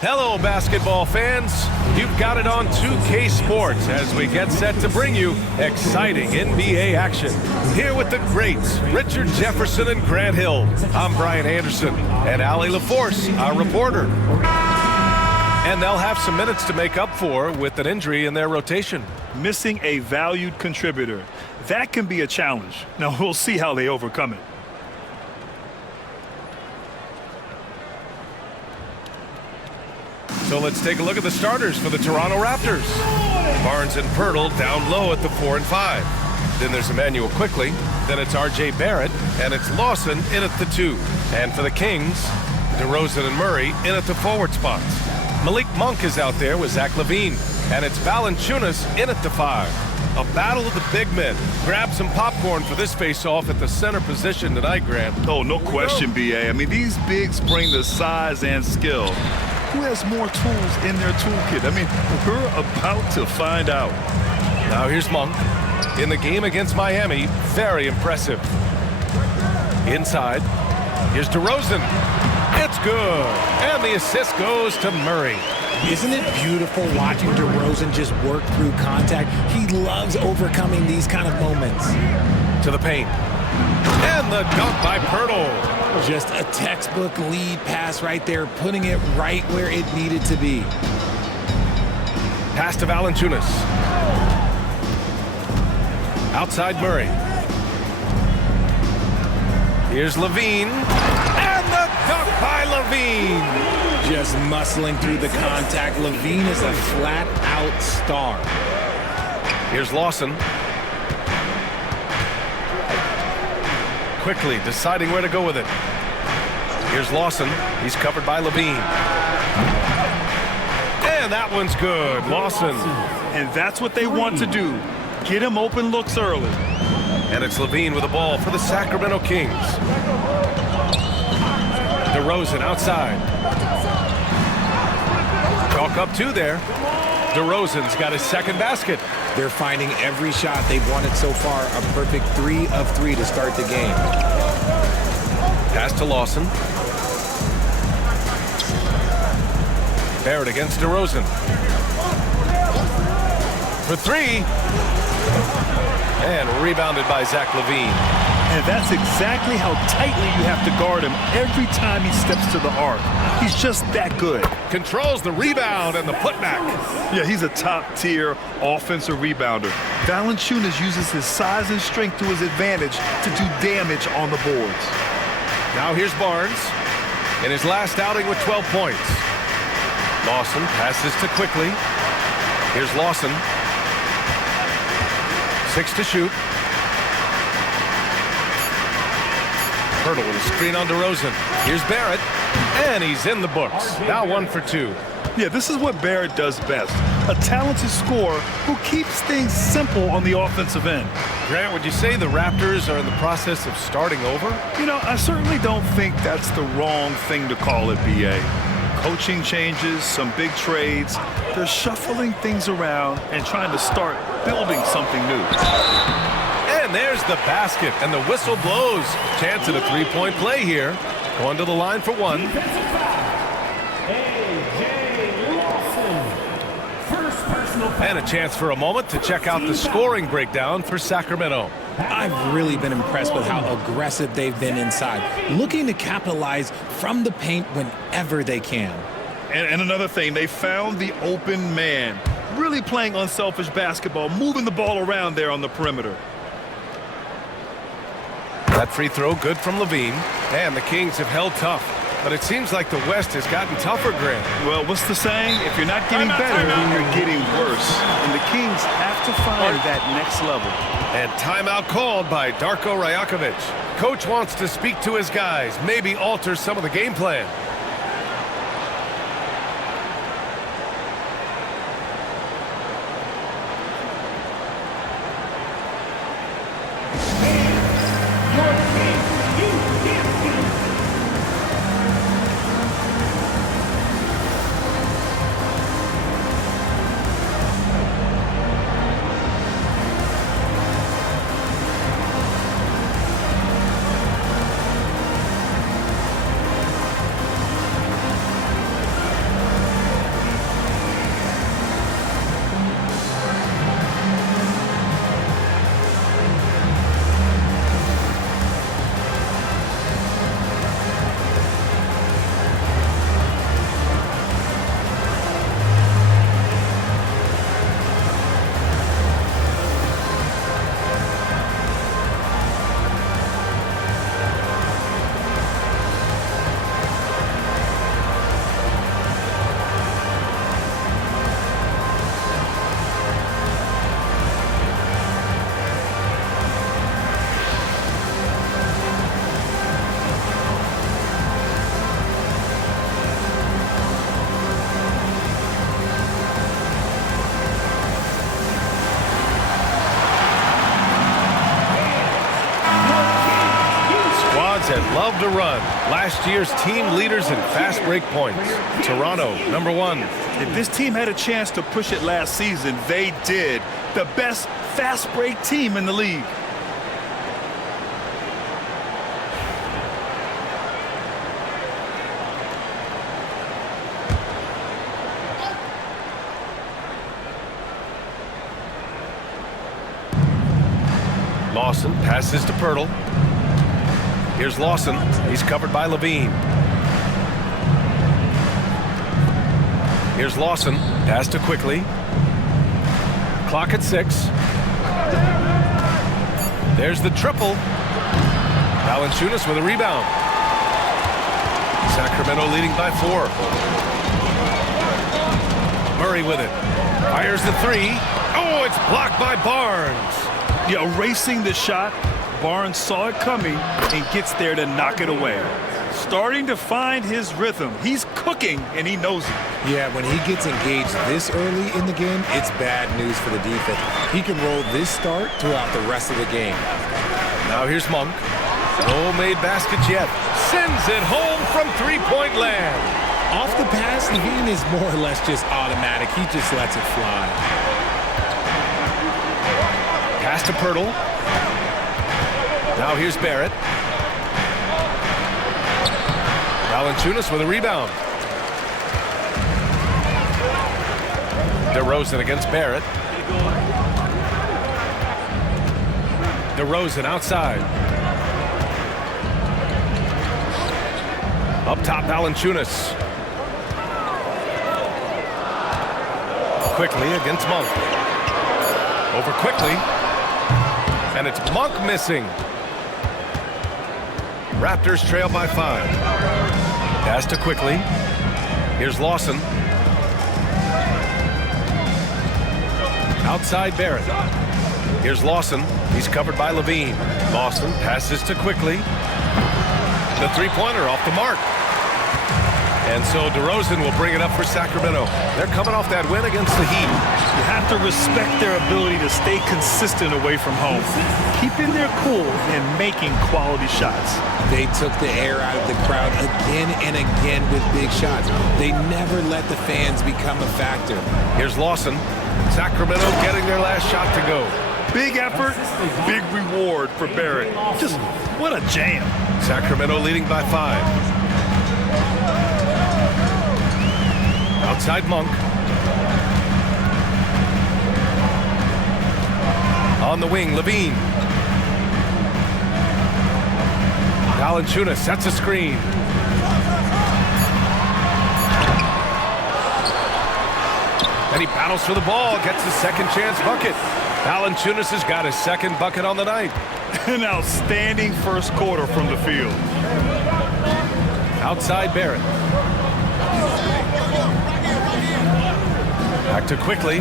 Hello, basketball fans. You've got it on 2K Sports as we get set to bring you exciting NBA action. Here with the greats, Richard Jefferson and Grant Hill. I'm Brian Anderson, and Allie LaForce, our reporter. And they'll have some minutes to make up for with an injury in their rotation. Missing a valued contributor. That can be a challenge. Now, we'll see how they overcome it. So let's take a look at the starters for the Toronto Raptors. Barnes and Pirtle down low at the 4 and 5. Then there's Emmanuel Quickly. Then it's R.J. Barrett. And it's Lawson in at the 2. And for the Kings, DeRozan and Murray in at the forward spots. Malik Monk is out there with Zach LaVine. And it's Valanciunas in at the 5. A battle of the big men. Grab some popcorn for this face-off at the center position tonight, Grant. Oh, no question, B.A. I mean, these bigs bring the size and skill. Who has more tools in their toolkit? I mean, we're about to find out. Now here's Monk. In the game against Miami, very impressive. Inside, here's DeRozan. It's good. And the assist goes to Murray. Isn't it beautiful watching DeRozan just work through contact? He loves overcoming these kind of moments. To the paint. And the dunk by Pirtle. Just a textbook lead pass right there, putting it right where it needed to be. Pass to Valanciunas. Outside Murray. Here's LaVine. And the dunk by LaVine. Just muscling through the contact. LaVine is a flat-out star. Here's Lawson. Quickly deciding where to go with it. Here's Lawson. He's covered by LaVine. And that one's good. Lawson. And that's what they want to do. Get him open looks early. And it's LaVine with the ball for the Sacramento Kings. DeRozan outside. Chalk up 2 there. DeRozan's got his second basket. They're finding every shot they've wanted so far. A perfect 3 of 3 to start the game. Pass to Lawson. Barrett against DeRozan. For 3. And rebounded by Zach LaVine. And that's exactly how tightly you have to guard him every time he steps to the arc. He's just that good. Controls the rebound and the putback. Yeah, he's a top-tier offensive rebounder. Valanciunas uses his size and strength to his advantage to do damage on the boards. Now here's Barnes in his last outing with 12 points. Lawson passes to Quickly. Here's Lawson. 6 to shoot. Pirtle with a screen on DeRozan. Here's Barrett, and he's in the books. Now 1 for 2. Yeah, this is what Barrett does best. A talented scorer who keeps things simple on the offensive end. Grant, would you say the Raptors are in the process of starting over? You know, I certainly don't think that's the wrong thing to call it, B.A. Coaching changes, some big trades. They're shuffling things around and trying to start building something new. And there's the basket, and the whistle blows. Chance at a 3-point play here. Going to the line for 1. And a chance for a moment to check out the scoring breakdown for Sacramento. I've really been impressed with how aggressive they've been inside, looking to capitalize from the paint whenever they can. And another thing, they found the open man, really playing unselfish basketball, moving the ball around there on the perimeter. That free throw good from LaVine, and the Kings have held tough. But it seems like the West has gotten tougher, Grant. Well, what's the saying? If you're not getting better, you're getting worse. And the Kings have to find that next level. And timeout called by Darko Rajakovic. Coach wants to speak to his guys, maybe alter some of the game plan. love to run. Last year's team leaders in fast break points. Toronto, number 1. If this team had a chance to push it last season, they did. The best fast break team in the league. Lawson passes to Pirtle. Here's Lawson. He's covered by Levine. Here's Lawson. Pass to Quickly. Clock at 6. There's the triple. Valanciunas with a rebound. Sacramento leading by 4. Murray with it. Fires the 3. Oh, it's blocked by Barnes. Yeah, erasing the shot. Barnes saw it coming and gets there to knock it away. Starting to find his rhythm. He's cooking, and he knows it. Yeah, when he gets engaged this early in the game, it's bad news for the defense. He can roll this start throughout the rest of the game. Now here's Monk. No made baskets yet. Sends it home from three-point land. Off the pass, Levine is more or less just automatic. He just lets it fly. Pass to Pirtle. Now here's Barrett. Valanciunas with a rebound. DeRozan against Barrett. DeRozan outside. Up top, Valanciunas. Quickly against Monk. Over Quickly. And it's Monk missing. Raptors trail by 5. Pass to Quickly. Here's Lawson. Outside Barrett. Here's Lawson. He's covered by Levine. Lawson passes to Quickly. The three-pointer off the mark. And so DeRozan will bring it up for Sacramento. They're coming off that win against the Heat. You have to respect their ability to stay consistent away from home, keeping their cool and making quality shots. They took the air out of the crowd again and again with big shots. They never let the fans become a factor. Here's Lawson. Sacramento getting their last shot to go. Big effort, big reward for Barrett. Just what a jam. Sacramento leading by 5. Outside Monk. On the wing, Levine. Valanciunas sets a screen. And he battles for the ball, gets his second chance bucket. Valanciunas has got his second bucket on the night. An outstanding first quarter from the field. Outside Barrett. Back to Quickly.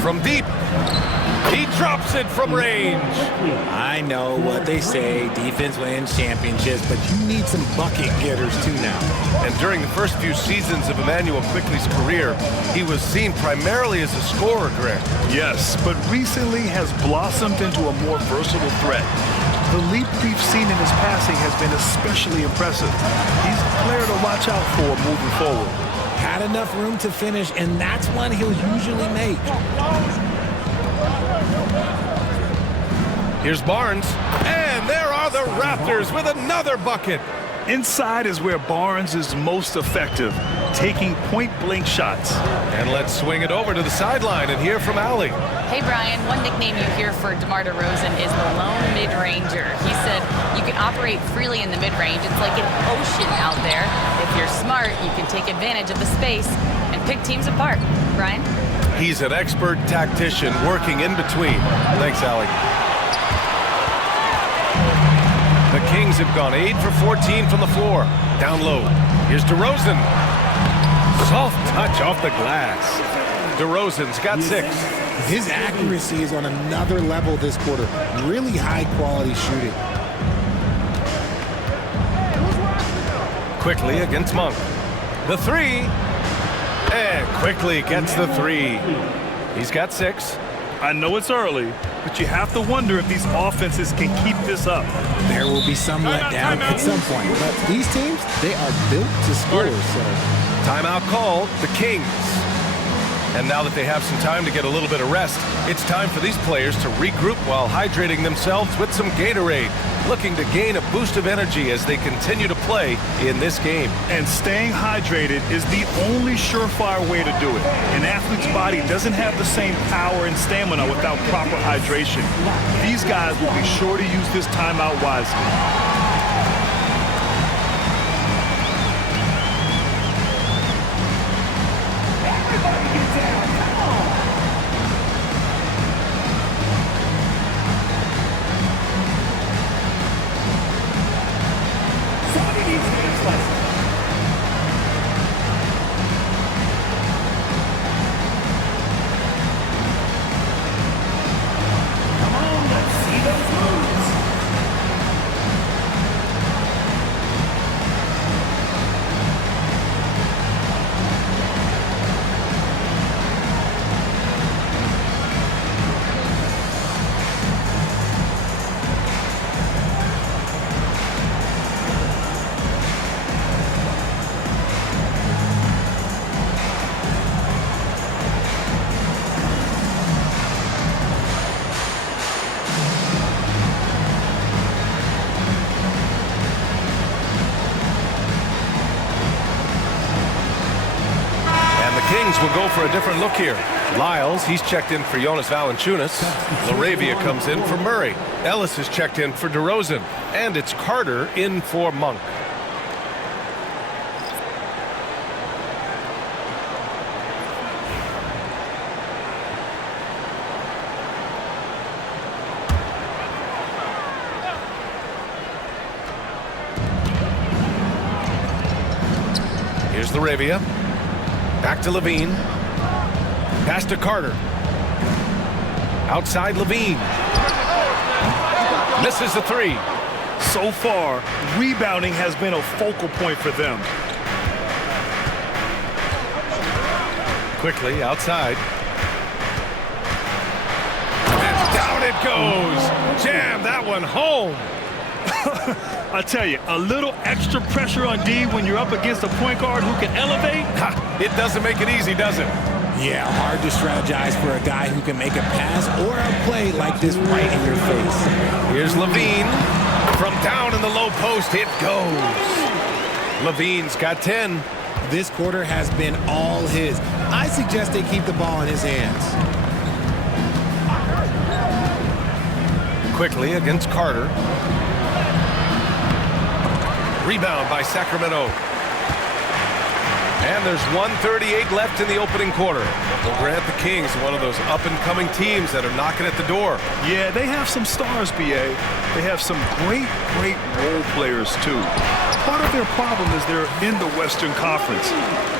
From deep. He drops it from range. I know what they say, defense wins championships, but you need some bucket getters too now. And during the first few seasons of Immanuel Quickley's career, he was seen primarily as a scorer, Greg. Yes, but recently has blossomed into a more versatile threat. The leap we've seen in his passing has been especially impressive. He's a player to watch out for moving forward. Had enough room to finish, and that's one he'll usually make. Here's Barnes, and there are the Raptors with another bucket. Inside is where Barnes is most effective, taking point-blank shots. And let's swing it over to the sideline and hear from Allie. Hey, Brian, one nickname you hear for DeMar DeRozan is the lone mid-ranger. He said you can operate freely in the mid-range. It's like an ocean out there. If you're smart, you can take advantage of the space and pick teams apart. Brian? He's an expert tactician working in between. Thanks, Allie. The Kings have gone 8 for 14 from the floor. Down low. Here's DeRozan. Soft touch off the glass. DeRozan's got 6. His accuracy is on another level this quarter. Really high-quality shooting. Quickly against Monk. The 3. And Quickly gets the 3. He's got 6. I know it's early, but you have to wonder if these offenses can keep this up. There will be some letdown at some point, but these teams, they are built to score. So, timeout called, the Kings. And now that they have some time to get a little bit of rest, it's time for these players to regroup while hydrating themselves with some Gatorade, looking to gain a boost of energy as they continue to play in this game. And staying hydrated is the only surefire way to do it. An athlete's body doesn't have the same power and stamina without proper hydration. These guys will be sure to use this timeout wisely. Will go for a different look here. Lyles, he's checked in for Jonas Valanciunas. Laravia comes in for Murray. Ellis is checked in for DeRozan. And it's Carter in for Monk. Here's Laravia. Back to Levine. Pass to Carter. Outside Levine. Misses the three. So far, rebounding has been a focal point for them. Quickly outside. And down it goes. Jam that one home. I tell you, a little extra pressure on D when you're up against a point guard who can elevate. It doesn't make it easy, does it? yeah, hard to strategize for a guy who can make a pass or a play like this right in your face. Here's Levine. From down in the low post, it goes. Levine's got 10. This quarter has been all his. I suggest they keep the ball in his hands. Quickly against Carter. Rebound by Sacramento. And there's 1:38 left in the opening quarter. We'll grant the Kings one of those up-and-coming teams that are knocking at the door. Yeah, they have some stars, BA. They have some great role players, too. Part of their problem is they're in the Western Conference.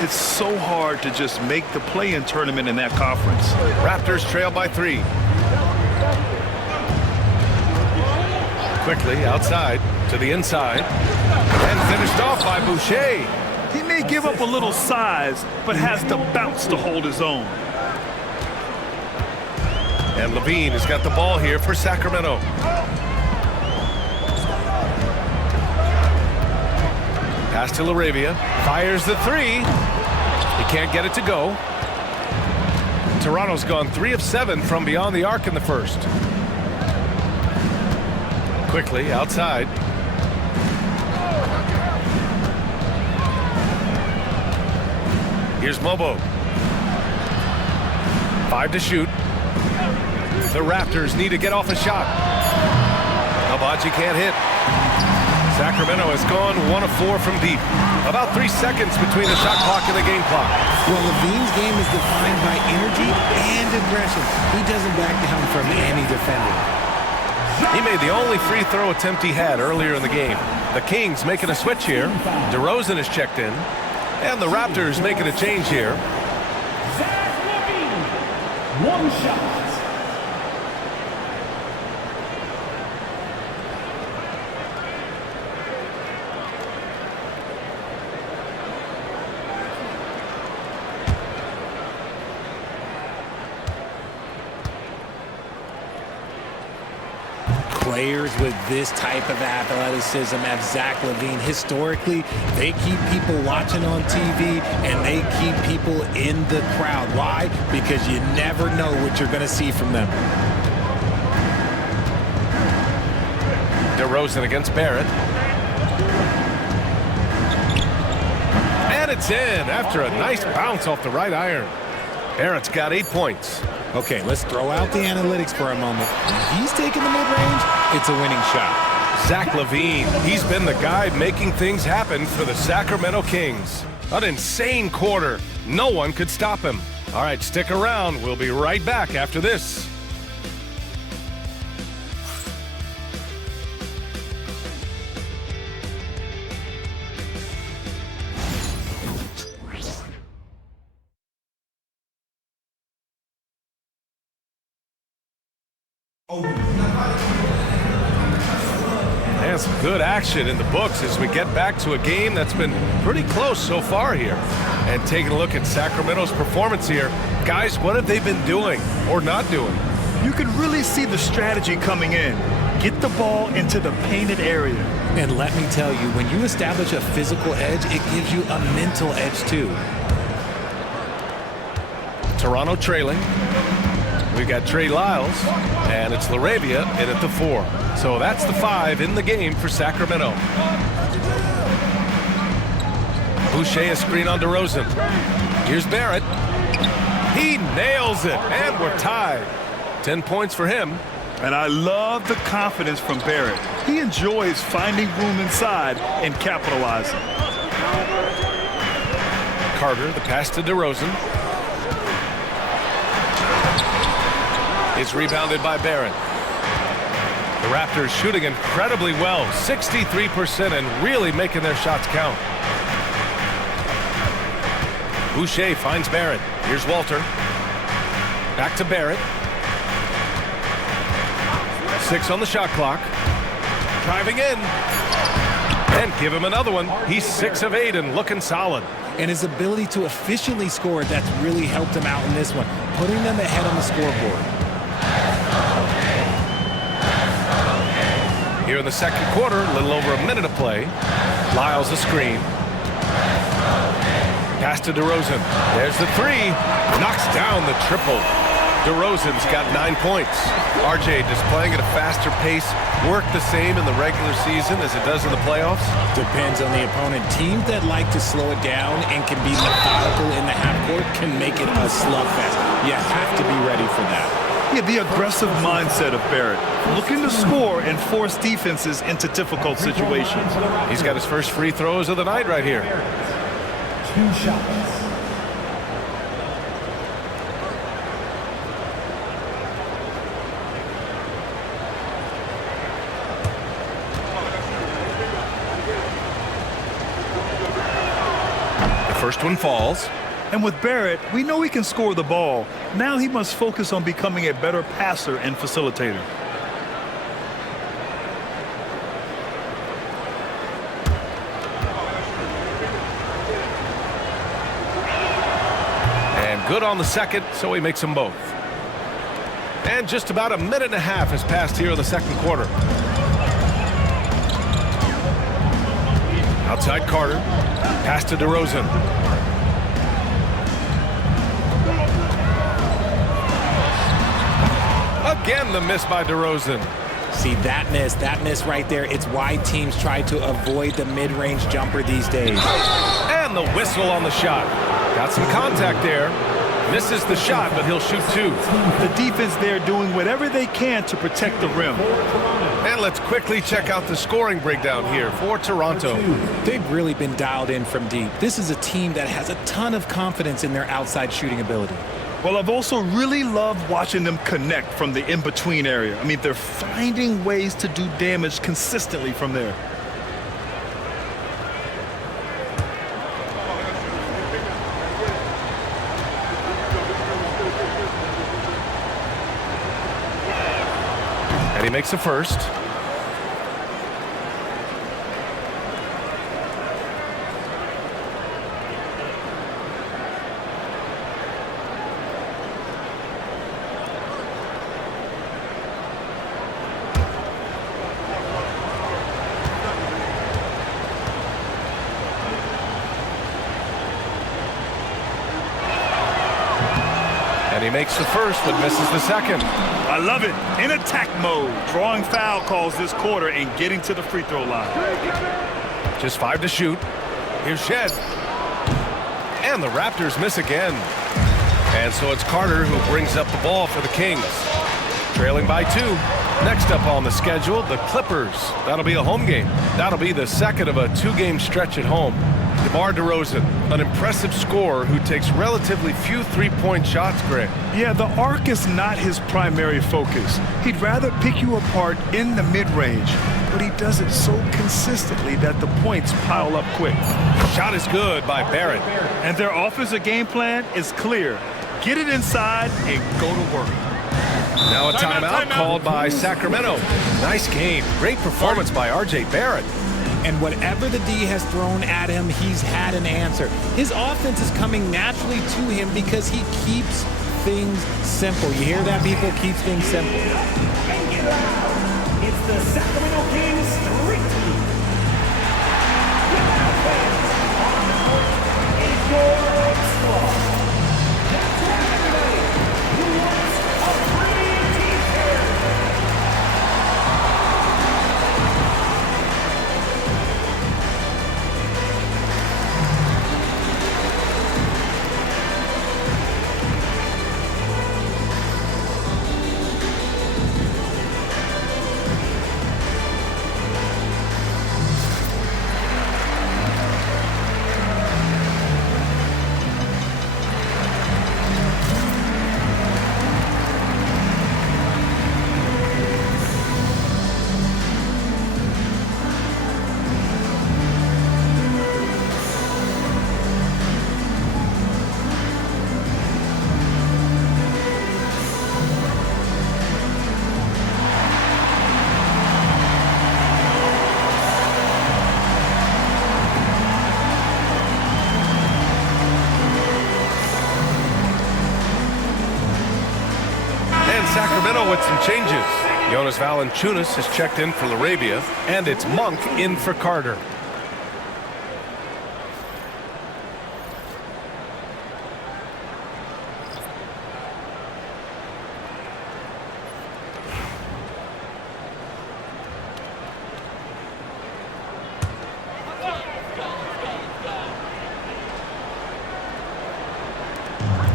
It's so hard to just make the play-in tournament in that conference. Raptors trail by 3. Quickly outside to the inside. And finished off by Boucher. He may give up a little size, but has the bounce to hold his own. And Levine has got the ball here for Sacramento. Pass to Laravia. Fires the 3. He can't get it to go. Toronto's gone 3 of 7 from beyond the arc in the first. Quickly outside. Here's Mobo. 5 to shoot. The Raptors need to get off a shot. Abaji can't hit. Sacramento has gone 1 of 4 from deep. About 3 seconds between the shot clock and the game clock. Well, Levine's game is defined by energy and aggression. He doesn't back down from any defender. He made the only free throw attempt he had earlier in the game. The Kings making a switch here. DeRozan is checked in. And the Raptors making a change here. Zach Levine, 1 shot. players with this type of athleticism as Zach LaVine, historically, they keep people watching on TV and they keep people in the crowd. Why? Because you never know what you're going to see from them. DeRozan against Barrett. And it's in after a nice bounce off the right iron. Barrett's got 8 points. Okay, let's throw out the analytics for a moment. When he's taking the mid-range, it's a winning shot. Zach LaVine, he's been the guy making things happen for the Sacramento Kings. An insane quarter. No one could stop him. All right, stick around. We'll be right back after this. And some good action in the books as we get back to a game that's been pretty close so far here. And taking a look at Sacramento's performance here, guys, what have they been doing or not doing? You can really see the strategy coming in. Get the ball into the painted area. And let me tell you, when you establish a physical edge, it gives you a mental edge too. Toronto trailing. We've got Trey Lyles, and it's LaRavia in at the 4. So that's the 5 in the game for Sacramento. Boucher a screen on DeRozan. Here's Barrett. He nails it, and we're tied. 10 points for him. And I love the confidence from Barrett. He enjoys finding room inside and capitalizing. Carter, the pass to DeRozan. It's rebounded by Barrett. The Raptors shooting incredibly well, 63%, and really making their shots count. Boucher finds Barrett. Here's Walter. Back to Barrett. 6 on the shot clock. Driving in. And give him another one. He's 6 of 8 and looking solid. And his ability to efficiently score, that's really helped him out in this one, putting them ahead on the scoreboard. Here in the second quarter, a little over a minute of play. Lyles a screen. Pass to DeRozan. There's the 3. Knocks down the triple. DeRozan's got 9 points. RJ, does playing at a faster pace work the same in the regular season as it does in the playoffs? Depends on the opponent. Teams that like to slow it down and can be methodical in the half court can make it a slugfest. You have to be ready for that. Yeah, the aggressive mindset of Barrett, looking to score and force defenses into difficult situations. He's got his first free throws of the night right here. 2 shots. The first one falls. And with Barrett, we know he can score the ball. Now he must focus on becoming a better passer and facilitator. And good on the second, so he makes them both. And just about a minute and a half has passed here in the second quarter. Outside Carter. Pass to DeRozan. Again, the miss by DeRozan. See, that miss right there, it's why teams try to avoid the mid-range jumper these days. And the whistle on the shot. Got some contact there. Misses the shot, but he'll shoot 2. The defense there doing whatever they can to protect the rim. And let's quickly check out the scoring breakdown here for Toronto. They've really been dialed in from deep. This is a team that has a ton of confidence in their outside shooting ability. Well, I've also really loved watching them connect from the in-between area. I mean, they're finding ways to do damage consistently from there. And he makes the first. And he makes the first but misses the second. I love it. In attack mode, drawing foul calls this quarter and getting to the free throw line. Just 5 to shoot. Here's Shed. And the Raptors miss again. And so it's Carter who brings up the ball for the Kings. Trailing by 2. Next up on the schedule, the Clippers. That'll be a home game. That'll be the second of a 2-game stretch at home. DeMar DeRozan, an impressive scorer who takes relatively few three-point shots, Grant. Yeah, the arc is not his primary focus. He'd rather pick you apart in the mid-range, but he does it so consistently that the points pile up quick. Shot is good by Barrett. And their offensive game plan is clear. Get it inside and go to work. Now a timeout called by Sacramento. Nice game. Great performance by R.J. Barrett. And whatever the D has thrown at him, he's had an answer. His offense is coming naturally to him because he keeps things simple. You hear that, people? Keeps things simple. It's the Sacramento Kings Street Team. On the court is your squad. That's right, everybody. Who wants a free t-shirt? Sacramento with some changes. Jonas Valanciunas has checked in for Larabia, and it's Monk in for Carter.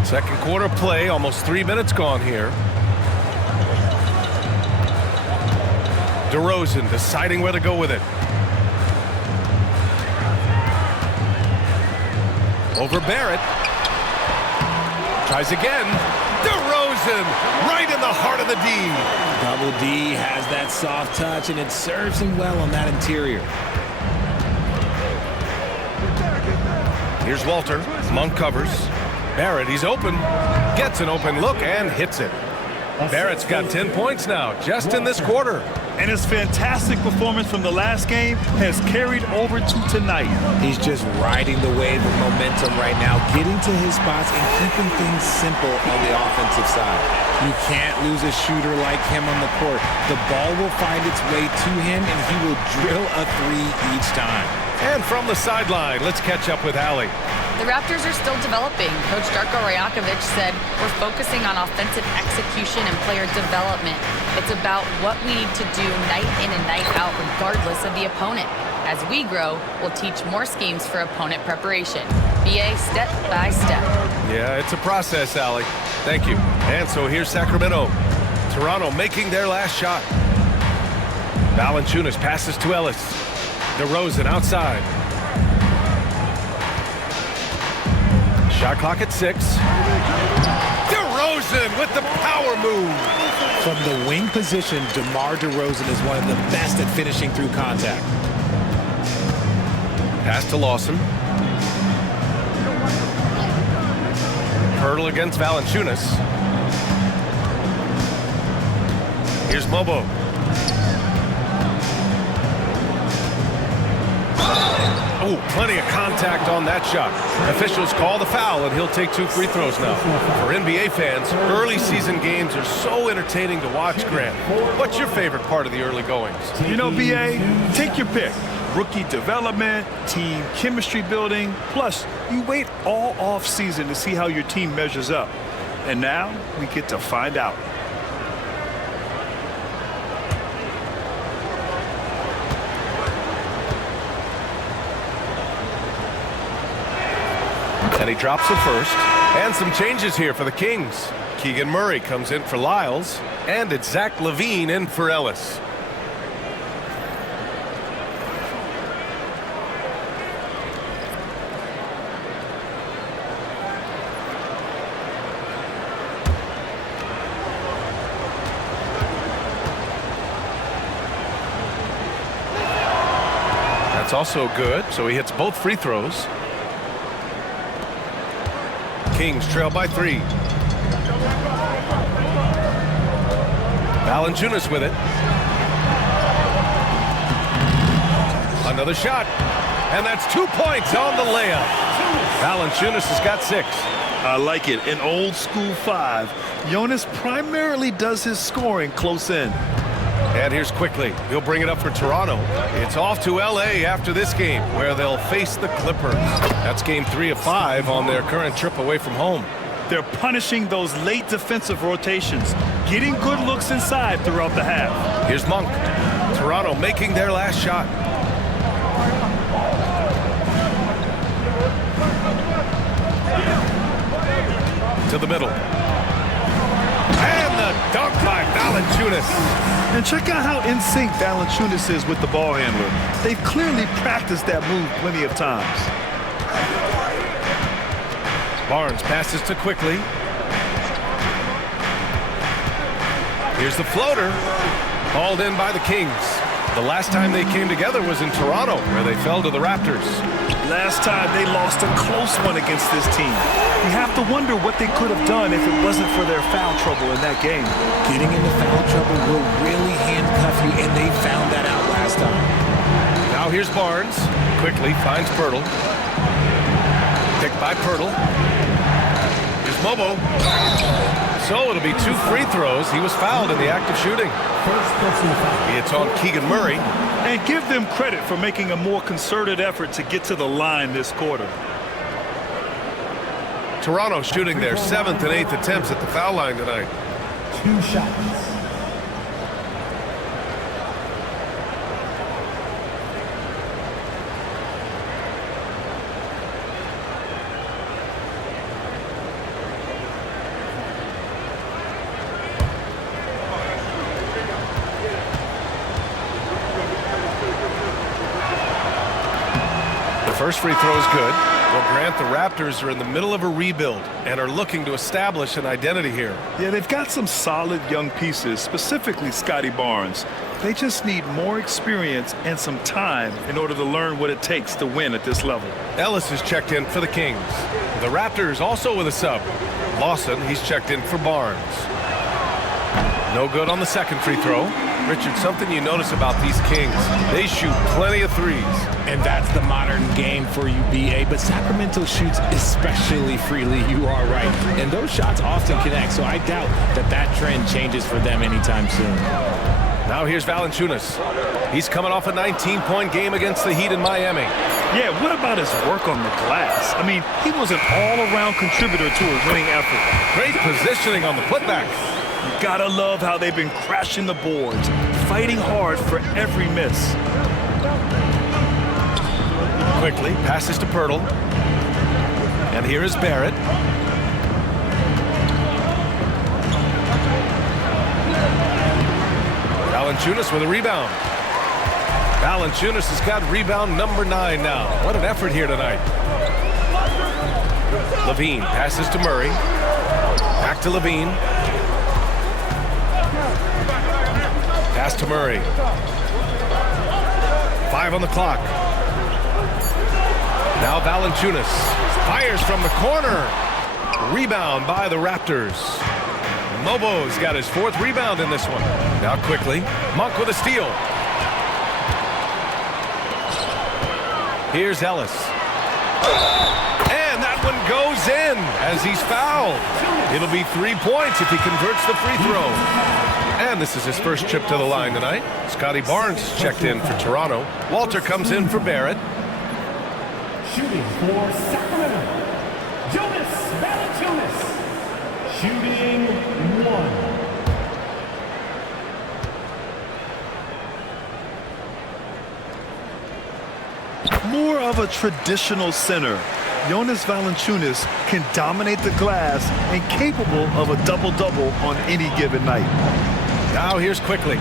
Second quarter play, almost 3 minutes gone here. DeRozan deciding where to go with it. Over Barrett. Tries again. DeRozan right in the heart of the D. Double D has that soft touch, and it serves him well on that interior. Here's Walter. Monk covers. Barrett, he's open. Gets an open look and hits it. Barrett's got 10 points now, just in this quarter. And his fantastic performance from the last game has carried over to tonight. He's just riding the wave of momentum right now, getting to his spots and keeping things simple on the offensive side. You can't lose a shooter like him on the court. The ball will find its way to him, and he will drill a three each time. And from the sideline, let's catch up with Allie. The Raptors are still developing. Coach Darko Rajakovic said, we're focusing on offensive execution and player development. It's about what we need to do night in and night out, regardless of the opponent. As we grow, we'll teach more schemes for opponent preparation. BA step by step. Yeah, it's a process, Allie. Thank you. And so here's Sacramento. Toronto making their last shot. Valanciunas passes to Ellis. DeRozan outside. Shot clock at 6. DeRozan with the power move. From the wing position, DeMar DeRozan is one of the best at finishing through contact. Pass to Lawson. Hurdle against Valanciunas. Here's Mobo. Oh, plenty of contact on that shot. Officials call the foul, and he'll take 2 free throws now. For NBA fans, early season games are so entertaining to watch, Grant. What's your favorite part of the early goings? You know, BA, take your pick. Rookie development, team chemistry building, plus you wait all off season to see how your team measures up. And now we get to find out. And he drops the first. And some changes here for the Kings. Keegan Murray comes in for Lyles. And it's Zach LaVine in for Ellis. That's also good, so he hits both free throws. Kings trail by 3. Valanciunas with it. Another shot. And that's 2 points on the layup. Valanciunas has got 6. I like it. In old school 5, Jonas primarily does his scoring close in. And here's Quickly. He'll bring it up for Toronto. It's off to L.A. after this game, where they'll face the Clippers. That's game 3 of 5 on their current trip away from home. They're punishing those late defensive rotations, getting good looks inside throughout the half. Here's Monk. Toronto making their last shot. To the middle. And the dunk by Valanciunas. And check out how in sync Valanciunas is with the ball handler. They've clearly practiced that move plenty of times. Barnes passes to Quickly. Here's the floater. Hauled in by the Kings. The last time they came together was in Toronto, where they fell to the Raptors. Last time they lost a close one against this team. You have to wonder what they could have done if it wasn't for their foul trouble in that game. Getting into foul trouble will really handcuff you, and they found that out last time. Now here's Barnes. Quickly finds Pirtle. Picked by Pirtle. Here's Mobo. So it'll be 2 free throws. He was fouled in the act of shooting. It's on Keegan Murray. And give them credit for making a more concerted effort to get to the line this quarter. Toronto shooting their 7th and 8th attempts at the foul line tonight. 2 shots. First free throw is good. Well, Grant, the Raptors are in the middle of a rebuild and are looking to establish an identity here. Yeah, they've got some solid young pieces, specifically Scotty Barnes. They just need more experience and some time in order to learn what it takes to win at this level. Ellis is checked in for the Kings. The Raptors also with a sub. Lawson, he's checked in for Barnes. No good on the second free throw. Richard, something you notice about these Kings, they shoot plenty of threes. And that's the modern game for you, BA. But Sacramento shoots especially freely. You are right. And those shots often connect, so I doubt that that trend changes for them anytime soon. Now here's Valanciunas. He's coming off a 19-point game against the Heat in Miami. Yeah, what about his work on the glass? I mean, he was an all-around contributor to a winning effort. Great positioning on the putback. You gotta love how they've been crashing the boards, fighting hard for every miss. Quickly passes to Pirtle. And here is Barrett. Valanciunas with a rebound. Valanciunas has got rebound number 9 now. What an effort here tonight. LaVine passes to Murray. Back to LaVine. Pass to Murray. 5 on the clock. Now Valanciunas fires from the corner. Rebound by the Raptors. Mobo's got his 4th rebound in this one. Now Quickly. Monk with a steal. Here's Ellis. And that one goes in as he's fouled. It'll be 3 points if he converts the free throw. And this is his first trip to the line tonight. Scotty Barnes checked in for Toronto. Walter comes in for Barrett. Shooting for Sacramento, Jonas Valanciunas. Shooting 1. More of a traditional center, Jonas Valanciunas can dominate the glass and capable of a double-double on any given night. Now here's quickly.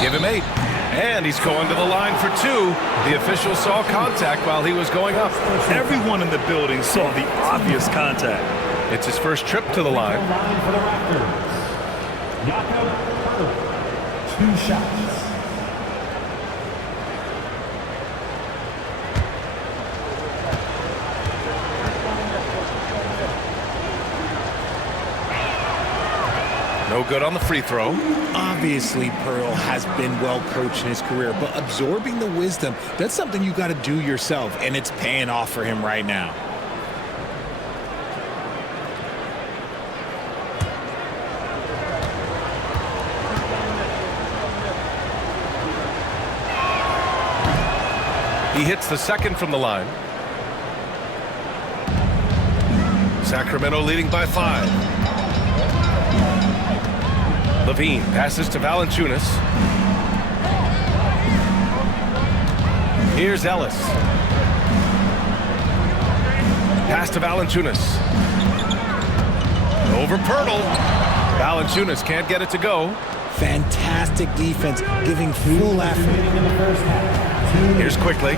Give him 8. And he's going to the line for 2. The official saw contact while he was going up. Everyone in the building saw the obvious contact. It's his first trip to the line. Line for the Raptors. Jakob Poeltl, 2 shots. No good on the free throw. Obviously, Pearl has been well coached in his career, but absorbing the wisdom, that's something you got to do yourself, and it's paying off for him right now. He hits the second from the line. Sacramento leading by 5. Levine passes to Valanciunas. Here's Ellis. Pass to Valanciunas. Over Poeltl. Valanciunas can't get it to go. Fantastic defense, giving full effort. In the first half. Here's quickly.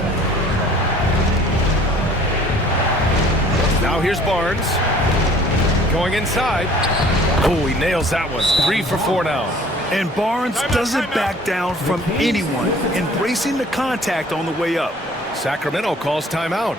Now here's Barnes. Going inside. Oh, he nails that one. 3 for 4 now. And Barnes doesn't back down from anyone, embracing the contact on the way up. Sacramento calls timeout.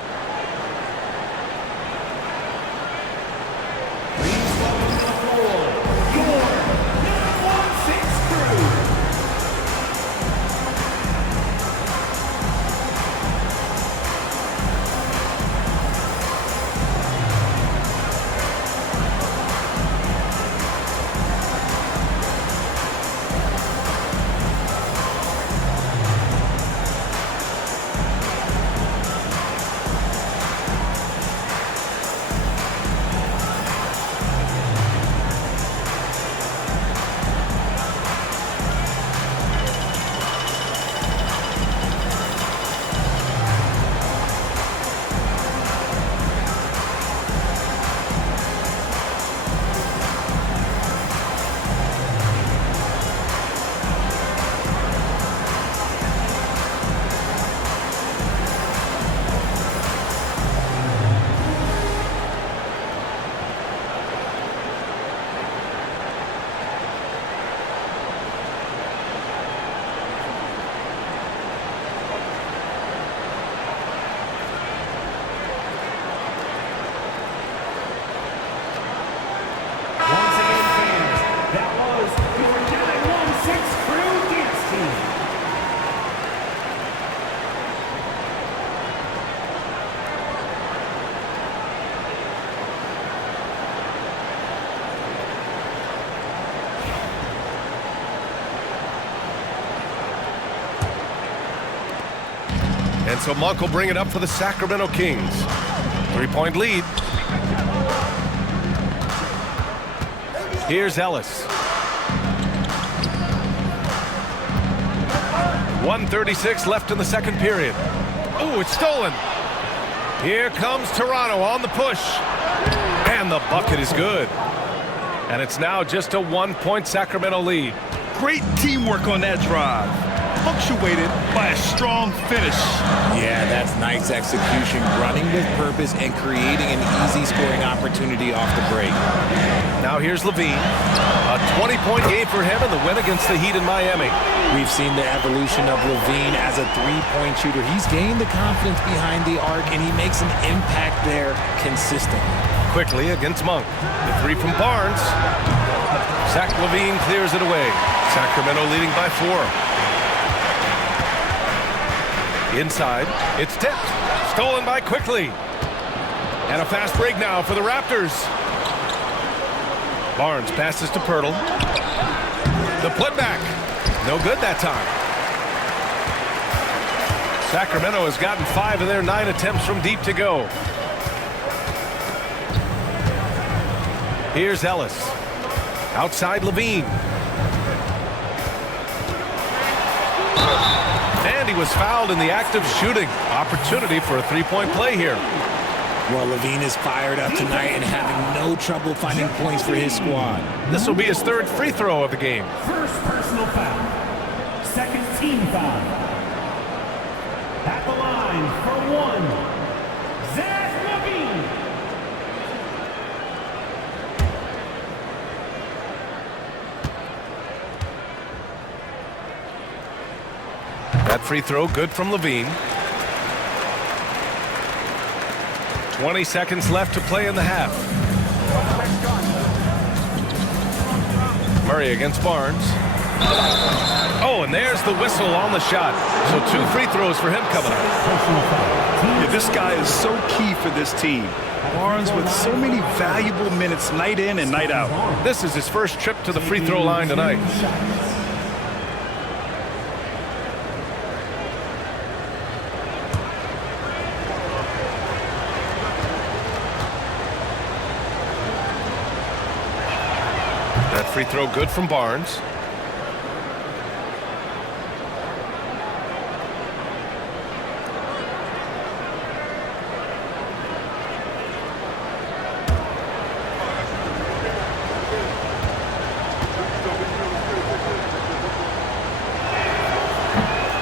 And so Monk will bring it up for the Sacramento Kings. 3-point lead. Here's Ellis. 1:36 left in the second period. Oh, it's stolen. Here comes Toronto on the push. And the bucket is good. And it's now just a 1-point Sacramento lead. Great teamwork on that drive, punctuated by a strong finish. Yeah, that's nice execution, running with purpose and creating an easy scoring opportunity off the break. Now here's Levine. A 20-point game for him in the win against the Heat in Miami. We've seen the evolution of Levine as a three-point shooter. He's gained the confidence behind the arc, and he makes an impact there consistently. Quickly against Monk. The three from Barnes. Zach Levine clears it away. Sacramento leading by 4. Inside, it's tipped. Stolen by Quickly. And a fast break now for the Raptors. Barnes passes to Poeltl. The putback. No good that time. Sacramento has gotten 5 of their 9 attempts from deep to go. Here's Ellis. Outside Levine. And he was fouled in the act of shooting. Opportunity for a three-point play here. Well, Levine is fired up tonight and having no trouble finding points for his squad. This will be his third free throw of the game. First personal foul. Second team foul. At the line for one, Zach Levine. That free throw good from Levine. 20 seconds left to play in the half. Murray against Barnes. Oh, and there's the whistle on the shot. So 2 free throws for him coming up. Yeah, this guy is so key for this team. Barnes with so many valuable minutes night in and night out. This is his first trip to the free throw line tonight. That free throw good from Barnes.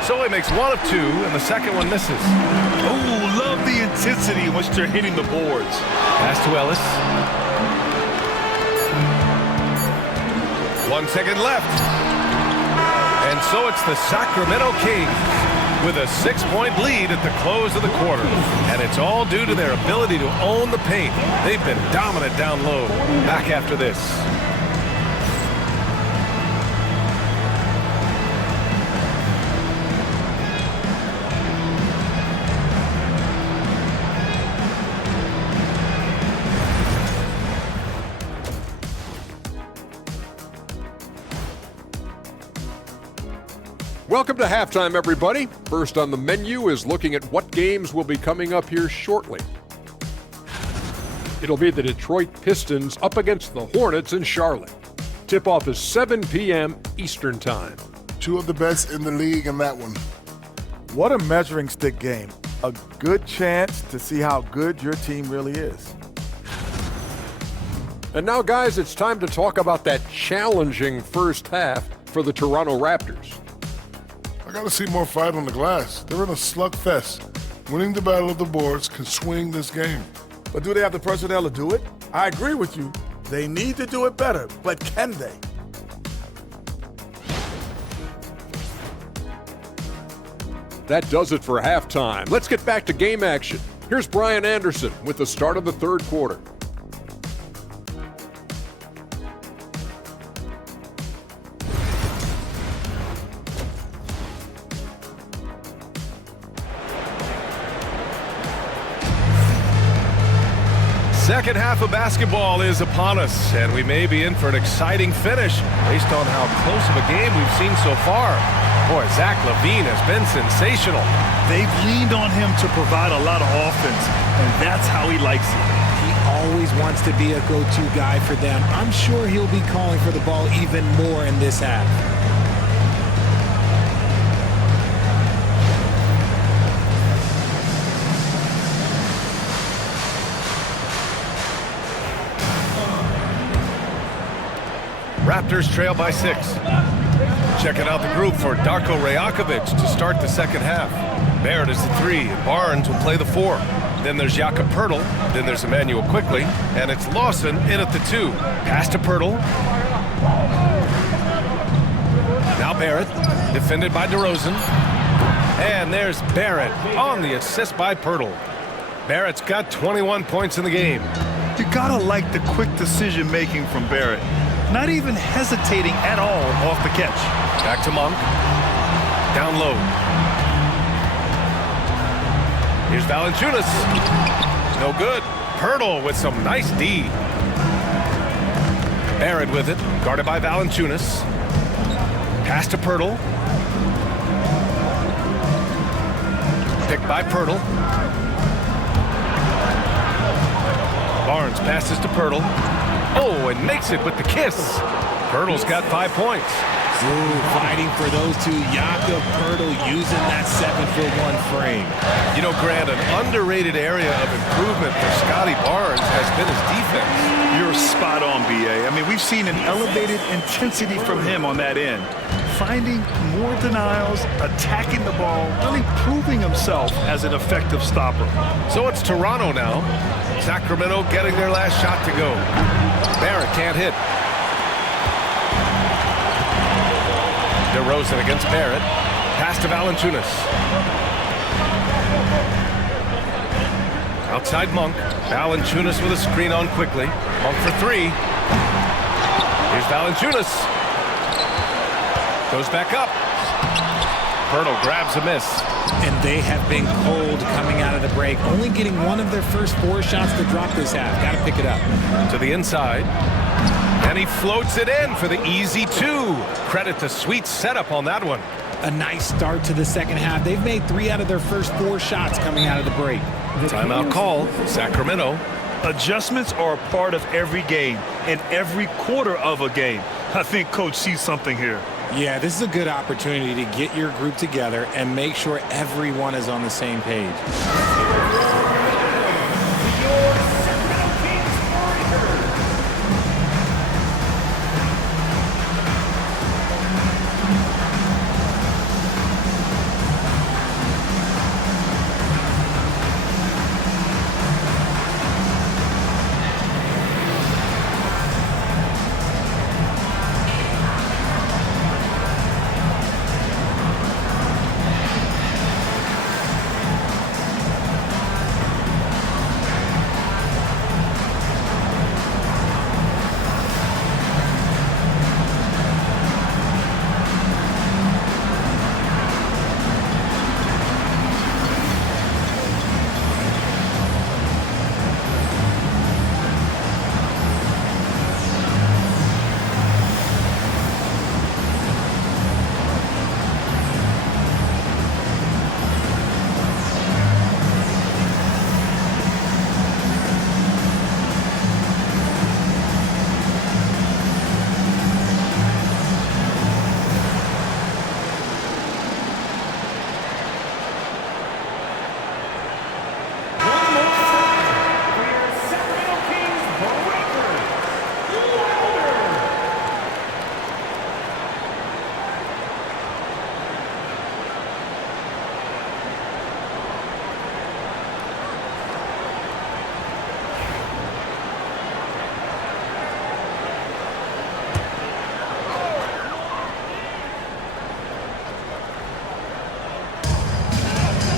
So he makes 1 of 2, and the second one misses. Oh, love the intensity in which they're hitting the boards. Pass to Ellis. 1 second left. And so it's the Sacramento Kings with a 6-point lead at the close of the quarter. And it's all due to their ability to own the paint. They've been dominant down low. Back after this. Welcome to halftime, everybody. First on the menu is looking at what games will be coming up here shortly. It'll be the Detroit Pistons up against the Hornets in Charlotte. Tip-off is 7 p.m. Eastern Time. 2 of the best in the league in that one. What a measuring stick game. A good chance to see how good your team really is. And now, guys, it's time to talk about that challenging first half for the Toronto Raptors. I got to see more fight on the glass. They're in a slugfest. Winning the battle of the boards can swing this game. But do they have the personnel to do it? I agree with you. They need to do it better, but can they? That does it for halftime. Let's get back to game action. Here's Brian Anderson with the start of the third quarter. Second half of basketball is upon us, and we may be in for an exciting finish based on how close of a game we've seen so far. Boy, Zach LaVine has been sensational. They've leaned on him to provide a lot of offense, and that's how he likes it. He always wants to be a go-to guy for them. I'm sure he'll be calling for the ball even more in this half. Raptors trail by 6. Checking out the group for Darko Rajakovic to start the second half. Barrett is the 3, and Barnes will play the 4. Then there's Jakob Poeltl, then there's Emmanuel Quickly, and it's Lawson in at the 2. Pass to Poeltl. Now Barrett, defended by DeRozan. And there's Barrett on the assist by Poeltl. Barrett's got 21 points in the game. You gotta like the quick decision making from Barrett. Not even hesitating at all off the catch. Back to Monk. Down low. Here's Valanciunas. No good. Poeltl with some nice D. Barrett with it. Guarded by Valanciunas. Pass to Poeltl. Picked by Poeltl. Barnes passes to Poeltl. Oh, and makes it with the kiss. Pirtle's got 5 points. Ooh, fighting for those two. Jakob Poeltl using that 7'1" frame. You know, Grant, an underrated area of improvement for Scotty Barnes has been his defense. You're spot on, B.A. I mean, we've seen an elevated intensity from him on that end. Finding more denials, attacking the ball, really proving himself as an effective stopper. So it's Toronto now. Sacramento getting their last shot to go. Barrett can't hit. DeRozan against Barrett. Pass to Valanciunas. Outside Monk. Valanciunas with a screen on quickly. Monk for 3. Here's Valanciunas. Goes back up. Poeltl grabs a miss. And they have been cold coming out of the break. Only getting one of their first 4 shots to drop this half. Got to pick it up. To the inside. And he floats it in for the easy 2. Credit to Sweet's setup on that one. A nice start to the second half. They've made 3 out of their first 4 shots coming out of the break. Timeout call, Sacramento. Adjustments are a part of every game and every quarter of a game. I think Coach sees something here. Yeah, this is a good opportunity to get your group together and make sure everyone is on the same page.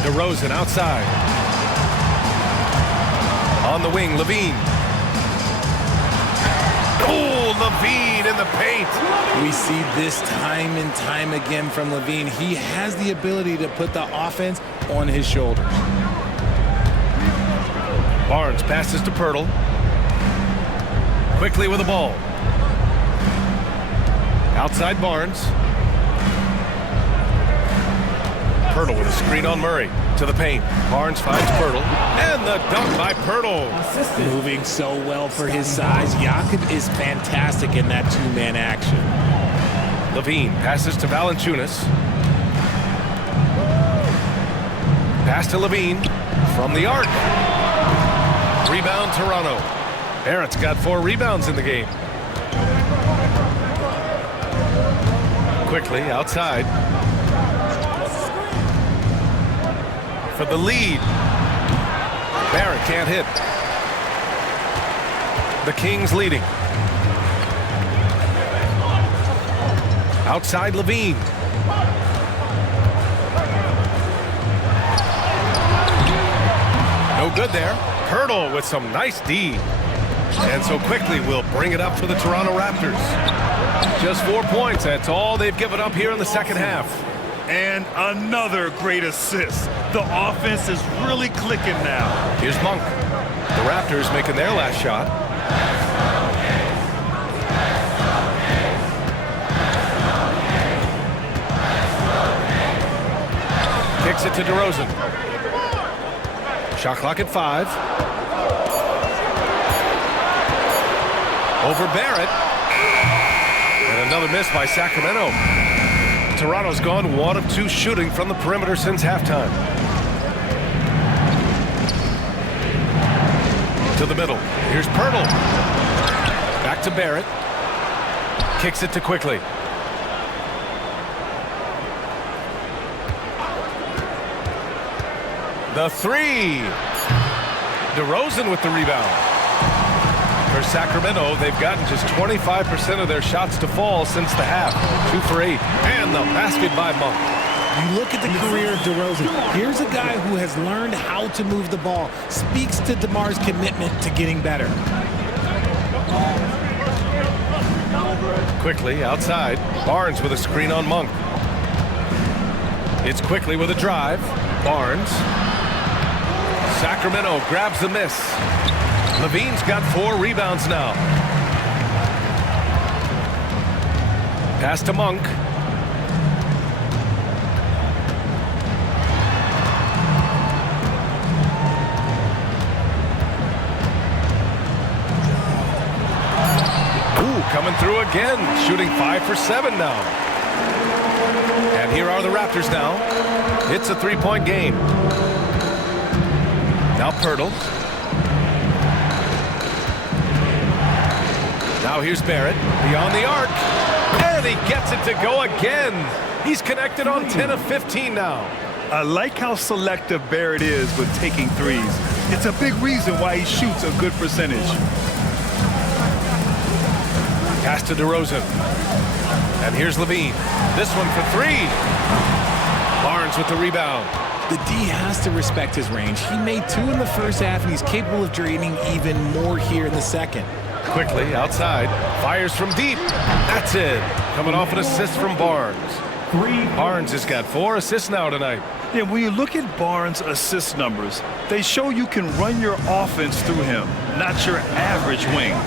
DeRozan outside. On the wing, Levine. Oh, Levine in the paint. We see this time and time again from Levine. He has the ability to put the offense on his shoulders. Barnes passes to Poeltl. Quickly with the ball. Outside Barnes. Poeltl with a screen on Murray. To the paint. Barnes finds Poeltl. And the dunk by Poeltl. Moving so well for his size. Jakob is fantastic in that 2-man action. Levine passes to Valanciunas. Pass to Levine from the arc. Rebound Toronto. Barrett's got 4 rebounds in the game. Quickly outside. For the lead. Barrett can't hit. The Kings leading. Outside Levine. No good there. Poeltl with some nice D. And so quickly will bring it up for the Toronto Raptors. Just 4 points. That's all they've given up here in the second half. And another great assist. The offense is really clicking now. Here's Monk. The Raptors making their last shot. Kicks it to DeRozan. Shot clock at 5. Over Barrett. And another miss by Sacramento. Toronto's gone 1 of 2 shooting from the perimeter since halftime. To the middle. Here's Pirtle. Back to Barrett. Kicks it to Quickly. The three. DeRozan with the rebound. For Sacramento, they've gotten just 25% of their shots to fall since the half. 2 for 8. And the basket by Monk. You look at the career of DeRozan. Here's a guy who has learned how to move the ball. Speaks to DeMar's commitment to getting better. Quickly outside. Barnes with a screen on Monk. It's Quickly with a drive. Barnes. Sacramento grabs the miss. Levine's got 4 rebounds now. Pass to Monk. Coming through again, shooting 5 for 7 now. And here are the Raptors now. It's a 3-point game. Now Pirtle. Now here's Barrett, beyond the arc. And he gets it to go again. He's connected on 10 of 15 now. I like how selective Barrett is with taking threes. It's a big reason why he shoots a good percentage. Pass to DeRozan. And here's Levine. This one for 3. Barnes with the rebound. The D has to respect his range. He made 2 in the first half, and he's capable of draining even more here in the second. Quickly outside. Fires from deep. That's it. Coming off an assist from Barnes. Barnes has got 4 assists now tonight. Yeah, when you look at Barnes' assist numbers, they show you can run your offense through him, not your average wing.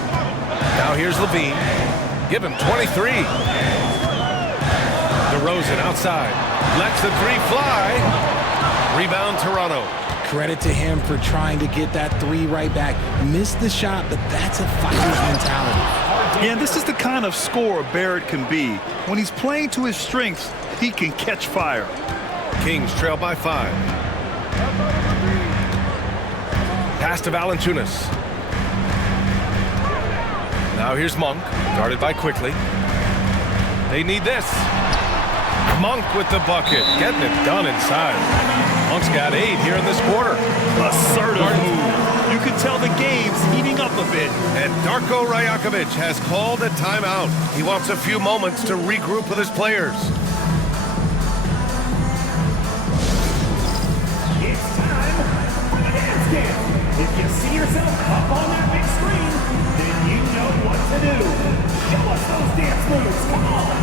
Now here's Levine. Give him 23. DeRozan outside. Lets the 3 fly. Rebound Toronto. Credit to him for trying to get that 3 right back. Missed the shot, but that's a fighter's mentality. Yeah, this is the kind of scorer Barrett can be. When he's playing to his strengths, he can catch fire. Kings trail by 5. Pass to Valanciunas. Now here's Monk, guarded by Quickly. They need this. Monk with the bucket, getting it done inside. Monk's got 8 here in this quarter. Assertive move. You can tell the game's heating up a bit. And Darko Rajakovic has called a timeout. He wants a few moments to regroup with his players. It's time for the dance game. If you see yourself up on that big screen, then you know what to do. Show us those dance moves. Come on.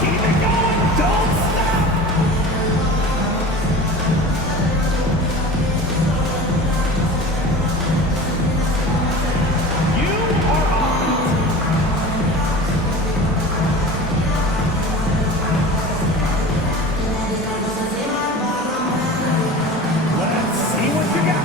Keep it going. Don't stop. You are on. Let's see what you got.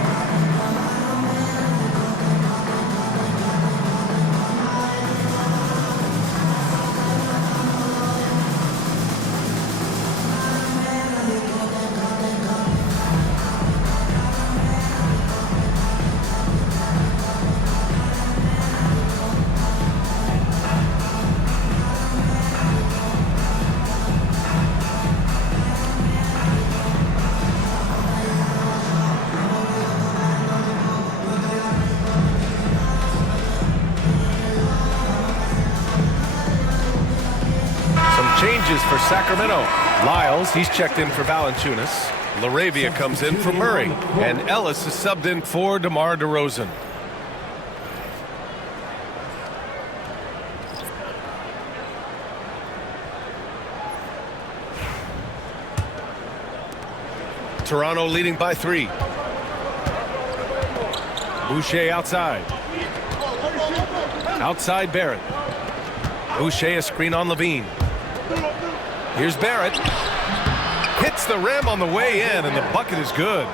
Changes for Sacramento. Lyles, he's checked in for Valanciunas. Laravia comes in for Murray. And Ellis is subbed in for DeMar DeRozan. Toronto leading by 3. Boucher outside. Outside Barrett. Boucher a screen on Levine. Here's Barrett. Hits the rim on the way in, and the bucket is good.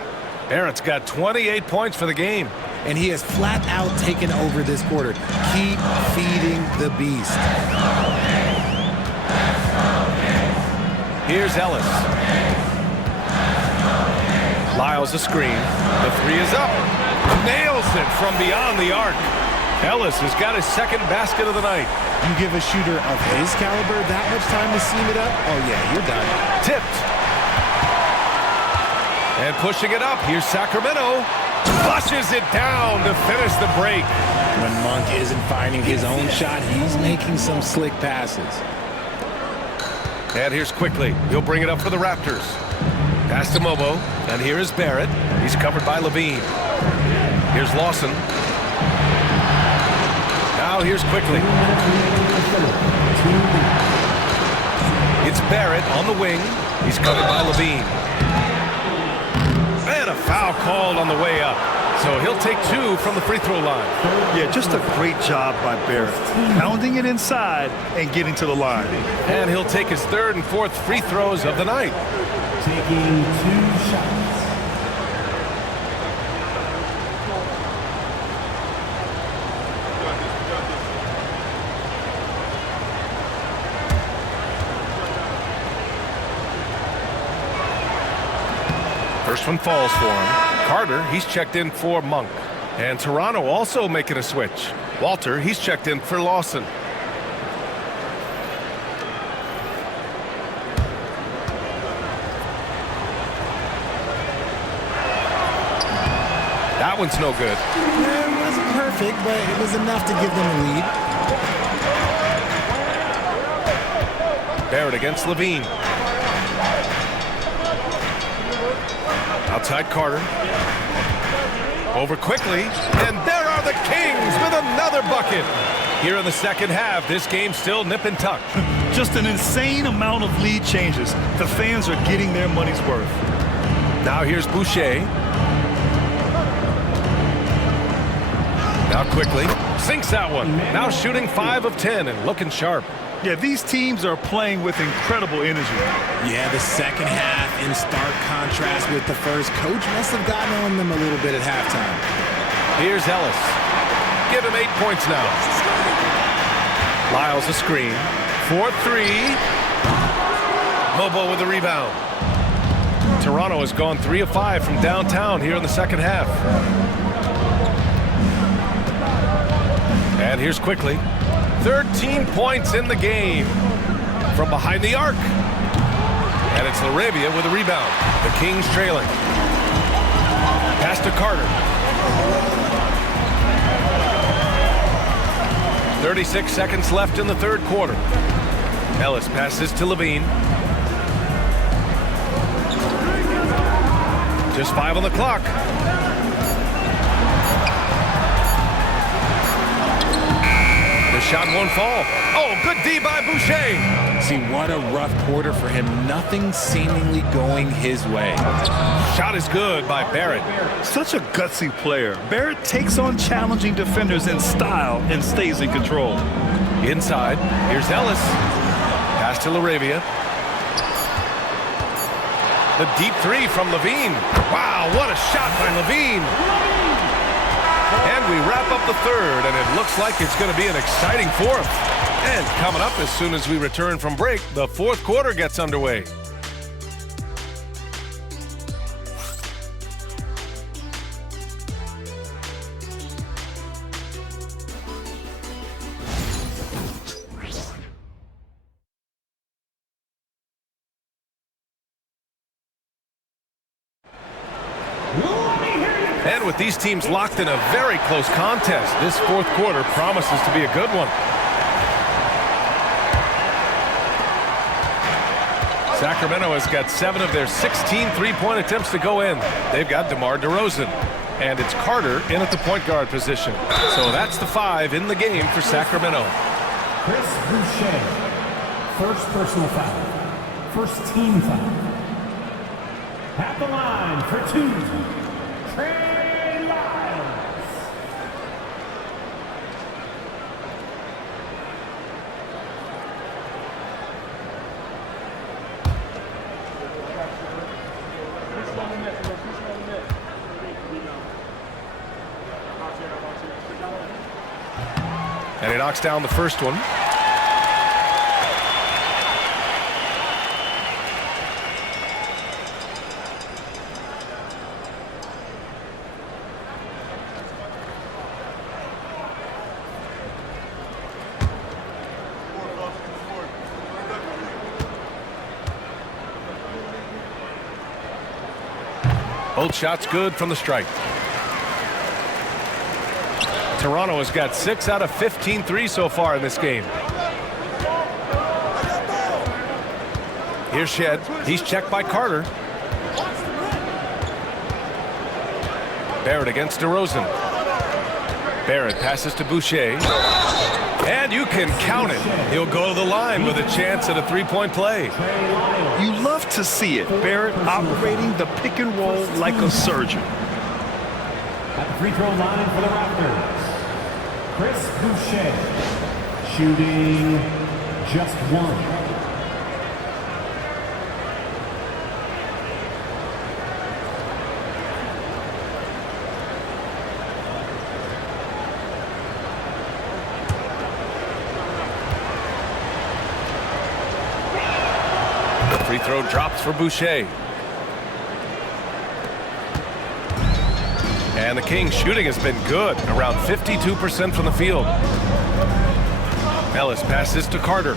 Barrett's got 28 points for the game. And he has flat out taken over this quarter. Keep feeding the beast. Here's Ellis. Lyles a screen. The three is up. Nails it from beyond the arc. Ellis has got his second basket of the night. You give a shooter of his caliber that much time to seam it up? Oh, yeah, you're done. Tipped. And pushing it up. Here's Sacramento. Flushes it down to finish the break. When Monk isn't finding his own shot, he's making some slick passes. And here's Quickly. He'll bring it up for the Raptors. Pass to Mobo. And here is Barrett. He's covered by Levine. Here's Lawson. Now here's Quickly. It's Barrett on the wing. He's covered by Levine. And a foul called on the way up. So he'll take 2 from the free throw line. Yeah, just a great job by Barrett. Pounding it inside and getting to the line. And he'll take his 3rd and 4th free throws of the night. Taking 2 shots. First one falls for him. Carter, he's checked in for Monk. And Toronto also making a switch. Walter, he's checked in for Lawson. That one's no good. It wasn't perfect, but it was enough to give them a lead. Barrett against Levine. Outside Carter. Over Quickly. And there are the Kings with another bucket. Here in the second half, this game's still nip and tuck. Just an insane amount of lead changes. The fans are getting their money's worth. Now here's Boucher. Now Quickly. Sinks that one. Now shooting 5 of 10 and looking sharp. Yeah, these teams are playing with incredible energy. Yeah, the second half in stark contrast with the first. Coach must have gotten on them a little bit at halftime. Here's Ellis. Give him 8 points now. Lyles a screen. 4-3. Mobo with the rebound. Toronto has gone 3 of 5 from downtown here in the second half. And here's Quickly. 13 points in the game from behind the arc. And it's Laravia with a rebound. The Kings trailing. Pass to Carter. 36 seconds left in the third quarter. Ellis passes to Levine. Just 5 on the clock. The shot won't fall. Oh, good D by Boucher. See, what a rough quarter for him. Nothing seemingly going his way. Shot is good by Barrett. Such a gutsy player. Barrett takes on challenging defenders in style and stays in control. Inside, here's Ellis. Pass to Laravia. The deep 3 from Levine. Wow, what a shot by Levine. And we wrap up the third, and it looks like it's going to be an exciting fourth. And coming up as soon as we return from break, the fourth quarter gets underway. And with these teams locked in a very close contest, this fourth quarter promises to be a good one. Sacramento has got 7 of their 16 three-point attempts to go in. They've got DeMar DeRozan. And it's Carter in at the point guard position. So that's the 5 in the game for Sacramento. Chris Boucher, first personal foul. First team foul. At the line for 2. Trey Lyles. knocks down the first one. Both shots good from the stripe. Toronto has got 6 out of 15 threes so far in this game. Here's Shed. He's checked by Carter. Barrett against DeRozan. Barrett passes to Boucher. And you can count it. He'll go to the line with a chance at a three-point play. You love to see it. Barrett operating the pick and roll like a surgeon. At the free throw line for the Raptors, Chris Boucher, shooting just one. Free throw drops for Boucher. And the Kings' shooting has been good, around 52% from the field. Ellis passes to Carter.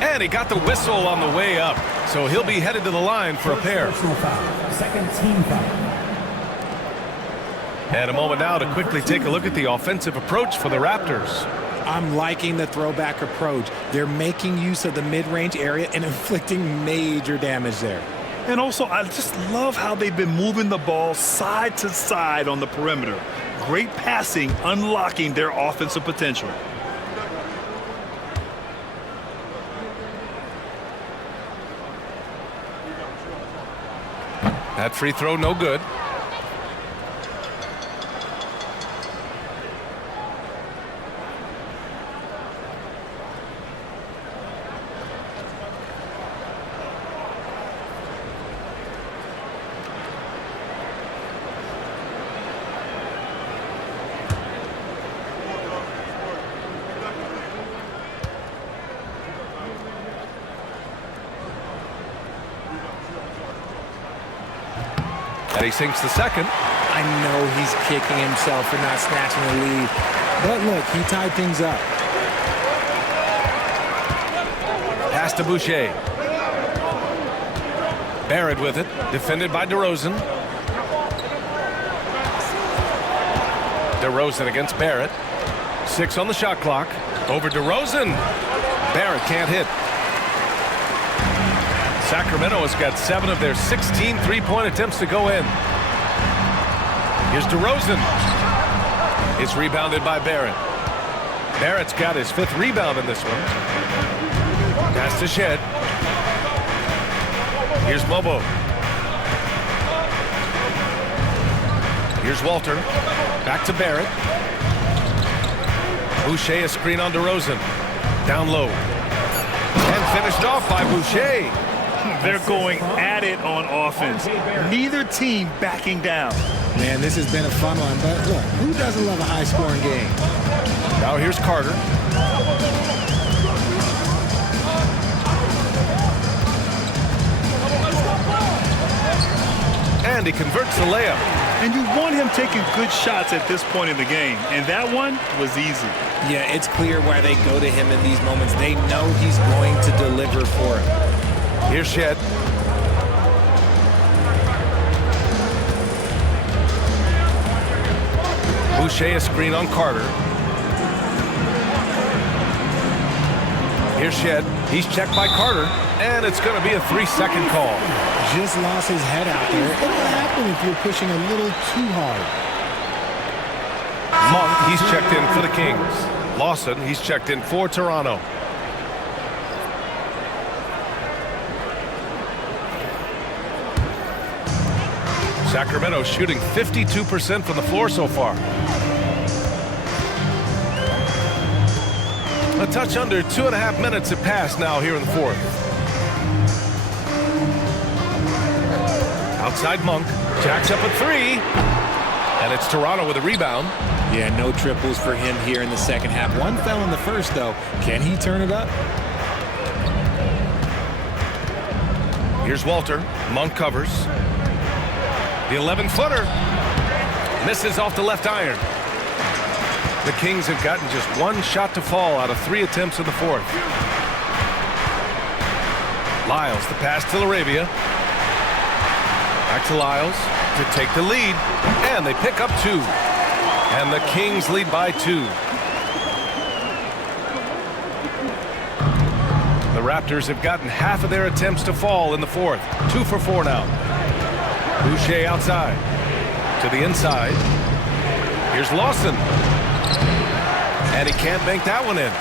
And he got the whistle on the way up, so he'll be headed to the line for a pair. Second team foul. And a moment now to quickly take a look at the offensive approach for the Raptors. I'm liking the throwback approach. They're making use of the mid-range area and inflicting major damage there. And also, I just love how they've been moving the ball side to side on the perimeter. Great passing, unlocking their offensive potential. That free throw no good. And he sinks the second. I know he's kicking himself for not snatching the lead. But look, he tied things up. Pass to Boucher. Barrett with it. Defended by DeRozan. DeRozan against Barrett. 6 on the shot clock. Over DeRozan. Barrett can't hit. Sacramento has got 7 of their 16 three-point attempts to go in. Here's DeRozan. It's rebounded by Barrett. Barrett's got his 5th rebound in this one. Pass to Shed. Here's Mobo. Here's Walter. Back to Barrett. Boucher, a screen on DeRozan. Down low. And finished off by Boucher. They're going at it on offense. Neither team backing down. Man, this has been a fun one, but look, who doesn't love a high-scoring game? Now here's Carter. And he converts the layup. And you want him taking good shots at this point in the game, and that one was easy. Yeah, it's clear why they go to him in these moments. They know he's going to deliver for him. Here's Shed. Boucher, a screen on Carter. Here's Shed. He's checked by Carter. And it's going to be a 3-second call. Just lost his head out there. It'll happen if you're pushing a little too hard. Monk, he's checked in for the Kings. Lawson, he's checked in for Toronto. Sacramento shooting 52% from the floor so far. A touch under 2.5 minutes have passed now here in the fourth. Outside Monk, jacks up a three, and it's Toronto with a rebound. Yeah, no triples for him here in the second half. One fell in the first, though. Can he turn it up? Here's Walter. Monk covers. The 11-footer misses off the left iron. The Kings have gotten just one shot to fall out of 3 attempts in the fourth. Lyles, the pass to Laravia. Back to Lyles to take the lead, and they pick up 2. And the Kings lead by 2. The Raptors have gotten half of their attempts to fall in the fourth. 2 for 4 now. Boucher outside. To the inside. Here's Lawson. And he can't bank that one in.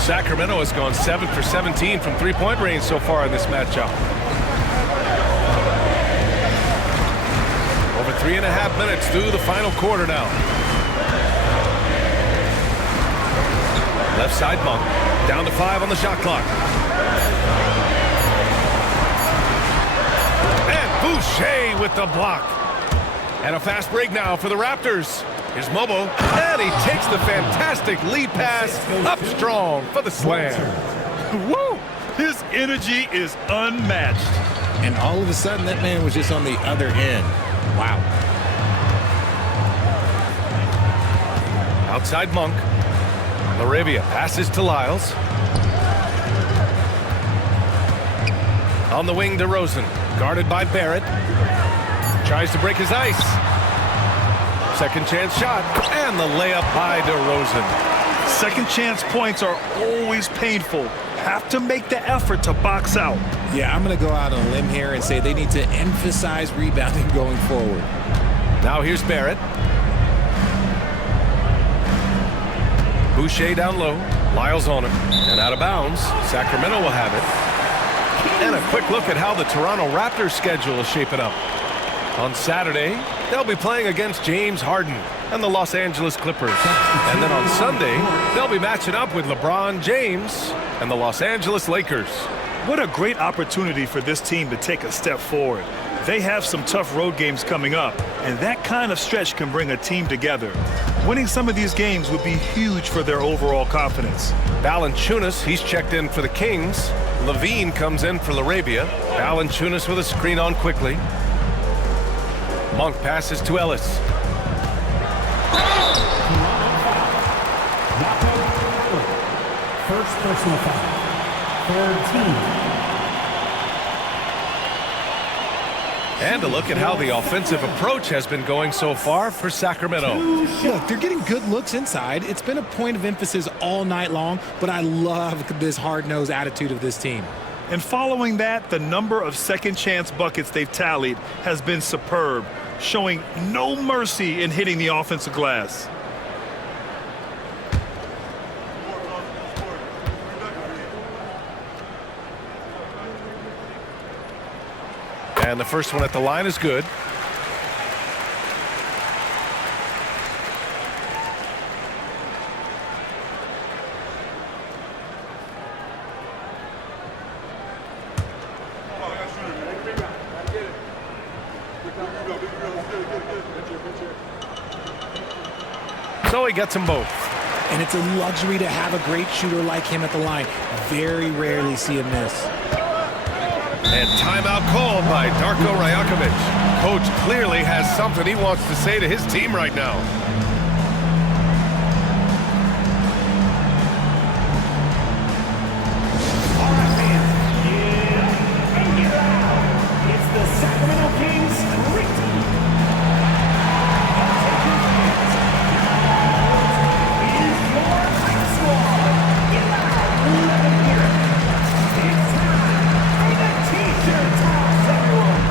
Sacramento has gone 7 for 17 from three-point range so far in this matchup. Over 3.5 minutes through the final quarter now. Left side Monk. Down to 5 on the shot clock. And Boucher with the block. And a fast break now for the Raptors. Here's Mobo. And he takes the fantastic lead pass up strong for the slam. Woo! His energy is unmatched. And all of a sudden, that man was just on the other end. Wow. Outside Monk. Laravia passes to Lyles. On the wing to Rosen. Guarded by Barrett. Tries to break his ice. Second chance shot. And the layup by DeRozan. Second chance points are always painful. Have to make the effort to box out. Yeah, I'm going to go out on a limb here and say they need to emphasize rebounding going forward. Now here's Barrett. Boucher down low. Lyles on him. And out of bounds. Sacramento will have it. And a quick look at how the Toronto Raptors schedule is shaping up. On Saturday, they'll be playing against James Harden and the Los Angeles Clippers. And then on Sunday, they'll be matching up with LeBron James and the Los Angeles Lakers. What a great opportunity for this team to take a step forward. They have some tough road games coming up, and that kind of stretch can bring a team together. Winning some of these games would be huge for their overall confidence. Valanciunas, he's checked in for the Kings. Levine comes in for Laravia. Valanciunas with a screen on quickly. Monk passes to Ellis. First personal foul. Third team. And a look at how the offensive approach has been going so far for Sacramento. Look, they're getting good looks inside. It's been a point of emphasis all night long, but I love this hard-nosed attitude of this team. And following that, the number of second chance buckets they've tallied has been superb, showing no mercy in hitting the offensive glass. And the first one at the line is good. So he gets them both. And it's a luxury to have a great shooter like him at the line. Very rarely see him miss. And timeout called by Darko Rajakovic. Coach clearly has something he wants to say to his team right now. All right, fans. Get up and get out. It's the Sacramento Kings Street Team. Is your high squad. Get out. Let them hear it. It's time for the T-shirt toss, everyone.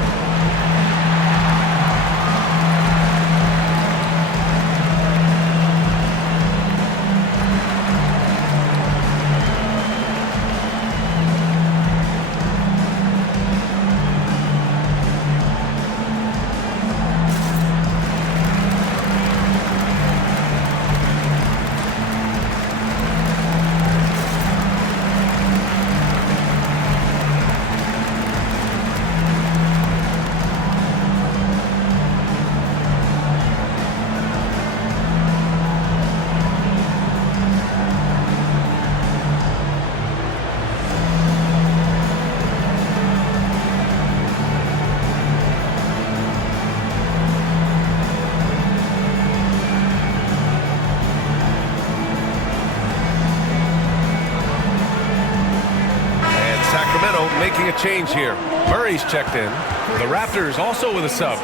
making a change here. Murray's checked in. The Raptors also with a sub.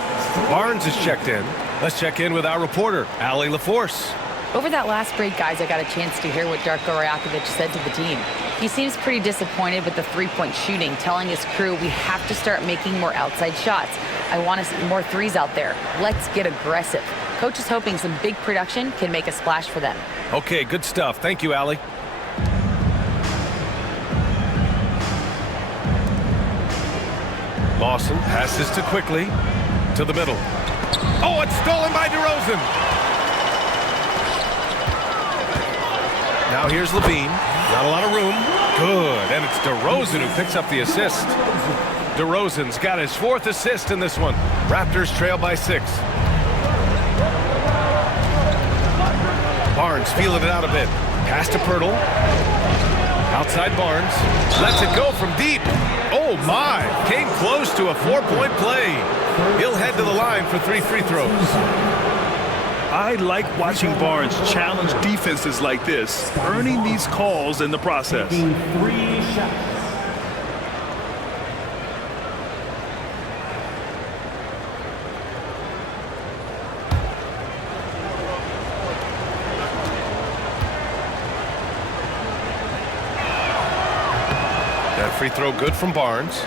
Barnes is checked in. Let's check in with our reporter, Allie LaForce. Over that last break, guys, I got a chance to hear what Darko Rajakovic said to the team. He seems pretty disappointed with the three-point shooting, telling his crew we have to start making more outside shots. I want to see more threes out there. Let's get aggressive. Coach is hoping some big production can make a splash for them. Okay, good stuff. Thank you, Allie. Lawson passes to Quickly to the middle. Oh, it's stolen by DeRozan. Now here's Levine. Not a lot of room. Good. And it's DeRozan who picks up the assist. DeRozan's got his 4th assist in this one. Raptors trail by 6. Barnes feeling it out a bit. Pass to Pirtle. Outside Barnes. Lets it go from deep. Oh, my. Came close to a 4-point play. He'll head to the line for 3 free throws. I like watching Barnes challenge defenses like this, earning these calls in the process. 3 shots. That free throw good from Barnes.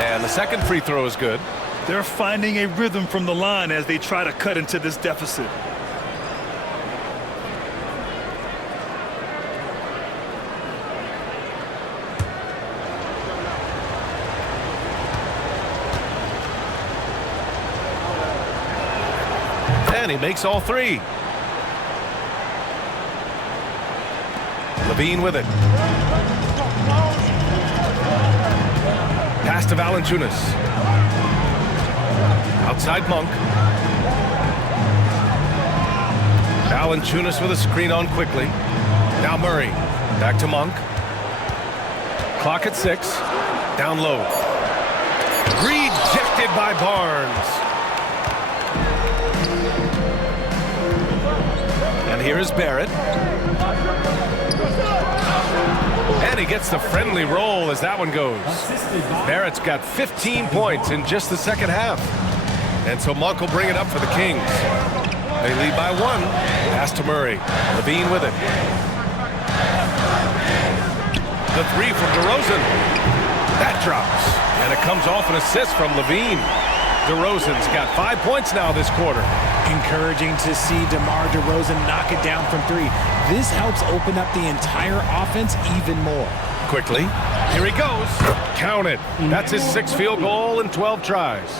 And the second free throw is good. They're finding a rhythm from the line as they try to cut into this deficit. And he makes all 3. Levine with it. Pass to Valanciunas. Outside Monk. Valanciunas with a screen on Quickly. Now Murray. Back to Monk. Clock at 6. Down low. Rejected by Barnes. And here is Barrett. And he gets the friendly roll as that one goes. Barrett's got 15 points in just the second half. And so Monk will bring it up for the Kings. They lead by 1. Pass to Murray. Levine with it. The 3 from DeRozan. That drops. And it comes off an assist from Levine. DeRozan's got 5 points now this quarter. Encouraging to see DeMar DeRozan knock it down from 3. This helps open up the entire offense even more. Quickly. Here he goes. Count it. That's his 6th field goal in 12 tries.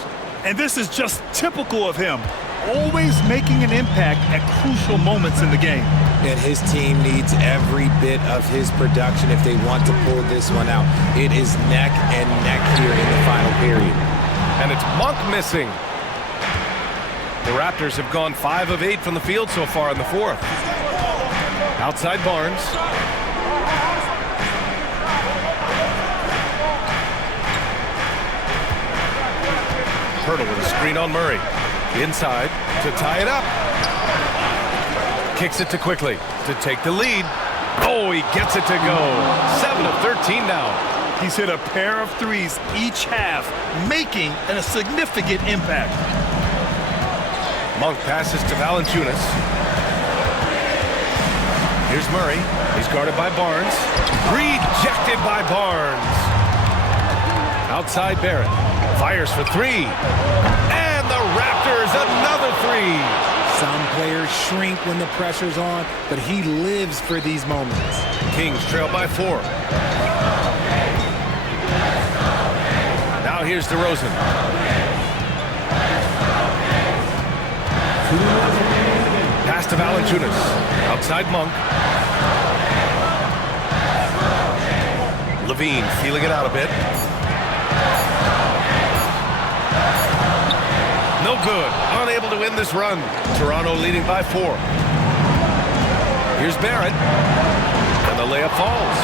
And this is just typical of him. Always making an impact at crucial moments in the game. And his team needs every bit of his production if they want to pull this one out. It is neck and neck here in the final period. And it's Monk missing. The Raptors have gone 5 of 8 from the field so far in the 4th. Outside Barnes. Pirtle with a screen on Murray. Inside to tie it up. Kicks it to Quickly to take the lead. Oh, he gets it to go. 7 of 13 now. He's hit a pair of threes each half, making a significant impact. Monk passes to Valanciunas. Here's Murray. He's guarded by Barnes. Rejected by Barnes. Outside Barrett. Fires for 3. And the Raptors another 3. Some players shrink when the pressure's on, but he lives for these moments. Kings trail by 4. Now here's DeRozan. Pass to Valanciunas. Outside Monk. Levine feeling it out a bit. No good. Unable to win this run. Toronto leading by 4. Here's Barrett. And the layup falls.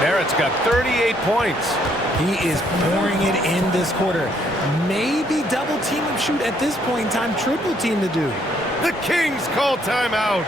Barrett's got 38 points. He is pouring it in this quarter. Maybe double team him, shoot at this point in time, triple team to do. The Kings call timeout.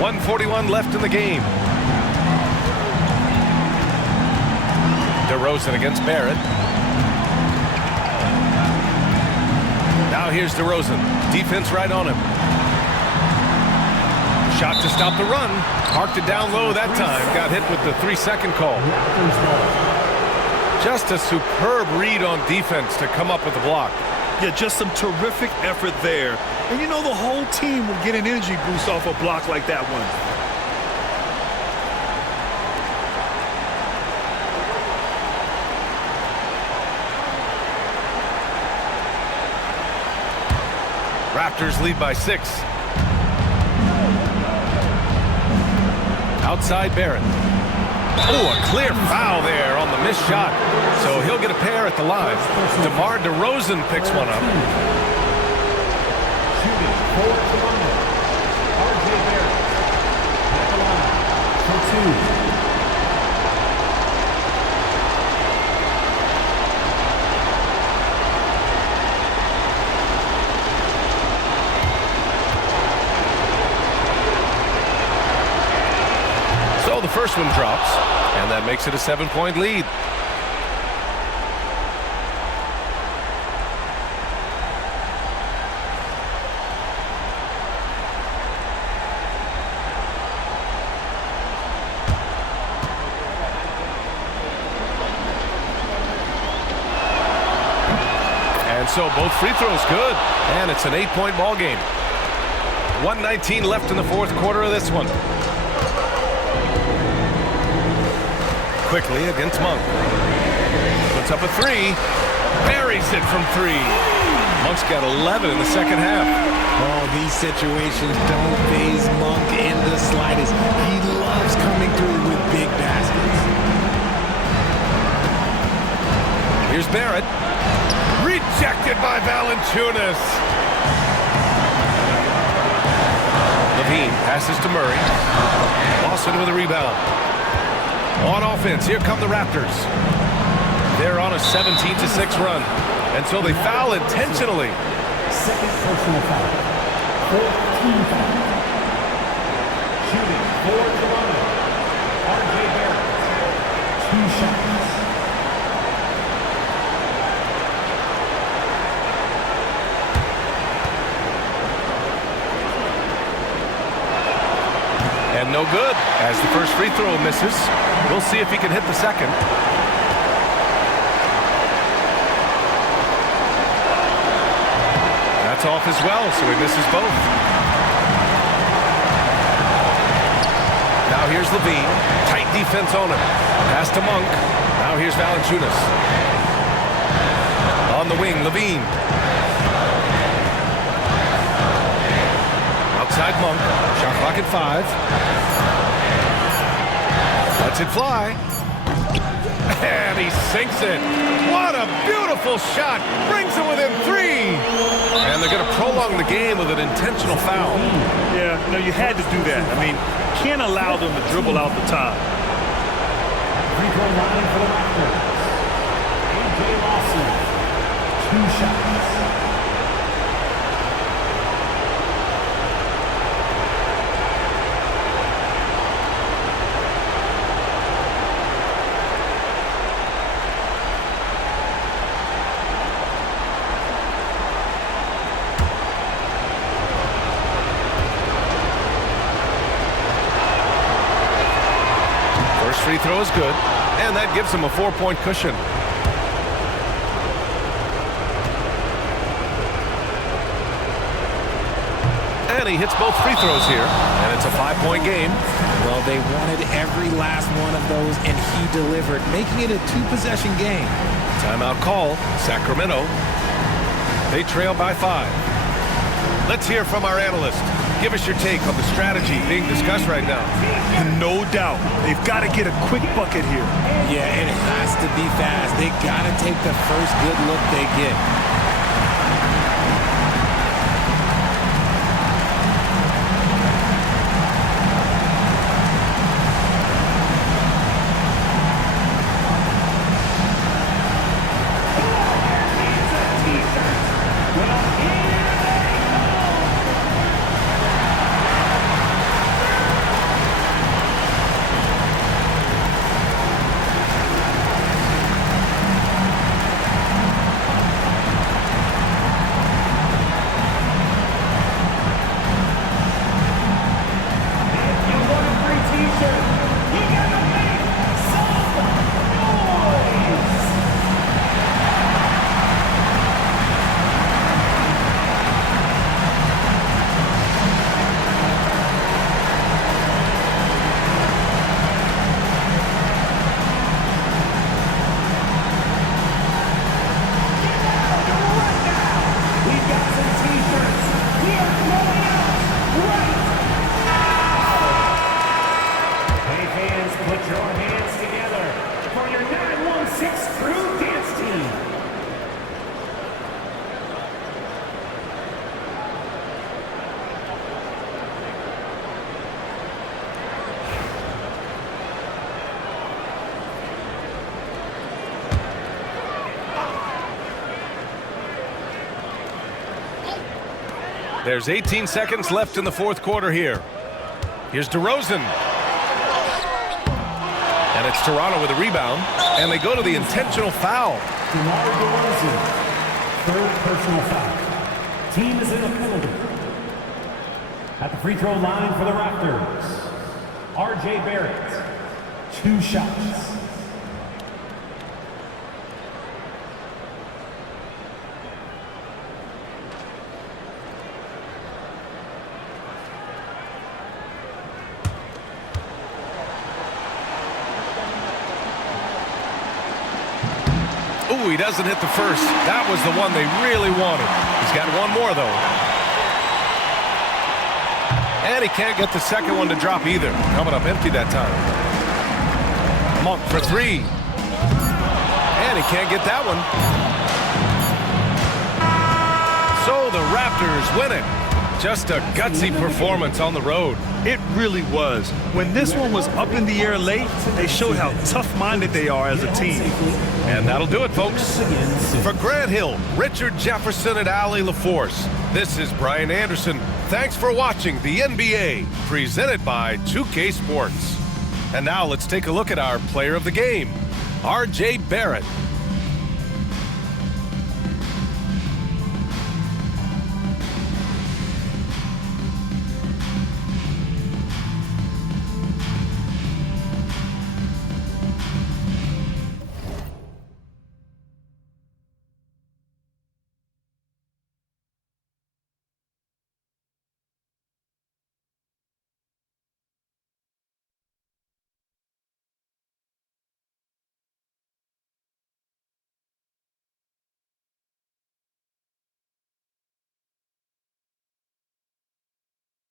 .141 left in the game. DeRozan against Barrett. Now here's DeRozan. Defense right on him. Shot to stop the run. Parked it down low that time. Got hit with the 3-second call. Just a superb read on defense to come up with the block. Yeah, just some terrific effort there. And you know the whole team will get an energy boost off a block like that one. Raptors lead by 6. Outside Barrett. Oh, a clear foul there on the missed shot. So he'll get a pair at the line. DeMar DeRozan picks one up. Shooting for Toronto, RJ Barrett at the line for 2. So the first one drops, and that makes it a 7-point lead. And so both free throws good, and it's an 8-point ball game. 1:19 left in the fourth quarter of this one. Quickly against Monk. Puts up a 3. Buries it from 3. Monk's got 11 in the second half. Oh, these situations don't faze Monk in the slightest. He loves coming through with big baskets. Here's Barrett. Rejected by Valanciunas. Levine passes to Murray. Lawson with a rebound. On offense, here come the Raptors. They're on a 17-6 run until they foul intentionally. Second personal foul. 14 foul. Shooting for Toronto, RJ Barrett. 2 shots. And no good, as the first free throw misses. We'll see if he can hit the second. That's off as well, so he misses both. Here's Levine. Tight defense on him. Pass to Monk. Now here's Valanciunas. On the wing, Levine. Outside Monk. Shot clock at 5. Lets it fly. And he sinks it. What a beautiful shot. Brings it within 3. And they're going to prolong the game with an intentional foul. Yeah, you had to do that. I mean, can't allow them to dribble out the top. Free throw line for the Raptors. A.J. Lawson. 2 shots. Free throw is good, and that gives him a 4-point cushion. And he hits both free throws here, and it's a 5-point game. Well, they wanted every last one of those, and he delivered, making it a 2-possession game. Timeout call, Sacramento. They trail by 5. Let's hear from our analyst. Give us your take on the strategy being discussed right now. No doubt. They've got to get a quick bucket here. Yeah, it has to be fast. They got to take the first good look they get. There's 18 seconds left in the 4th quarter here. Here's DeRozan. And it's Toronto with a rebound. And they go to the intentional foul. DeMar DeRozan, 3rd personal foul. Team is in a penalty. At the free throw line for the Raptors, R.J. Barrett, 2 shots. Ooh, he doesn't hit the first. That was the one they really wanted. He's got one more, though. And he can't get the second one to drop either. Coming up empty that time. Monk for 3. And he can't get that one. So the Raptors win it. Just a gutsy performance on the road. It really was. When this one was up in the air late, they showed how tough-minded they are as a team. And that'll do it, folks. For Grant Hill, Richard Jefferson, and Allie LaForce, this is Brian Anderson. Thanks for watching the NBA, presented by 2K Sports. And now let's take a look at our player of the game, R.J. Barrett.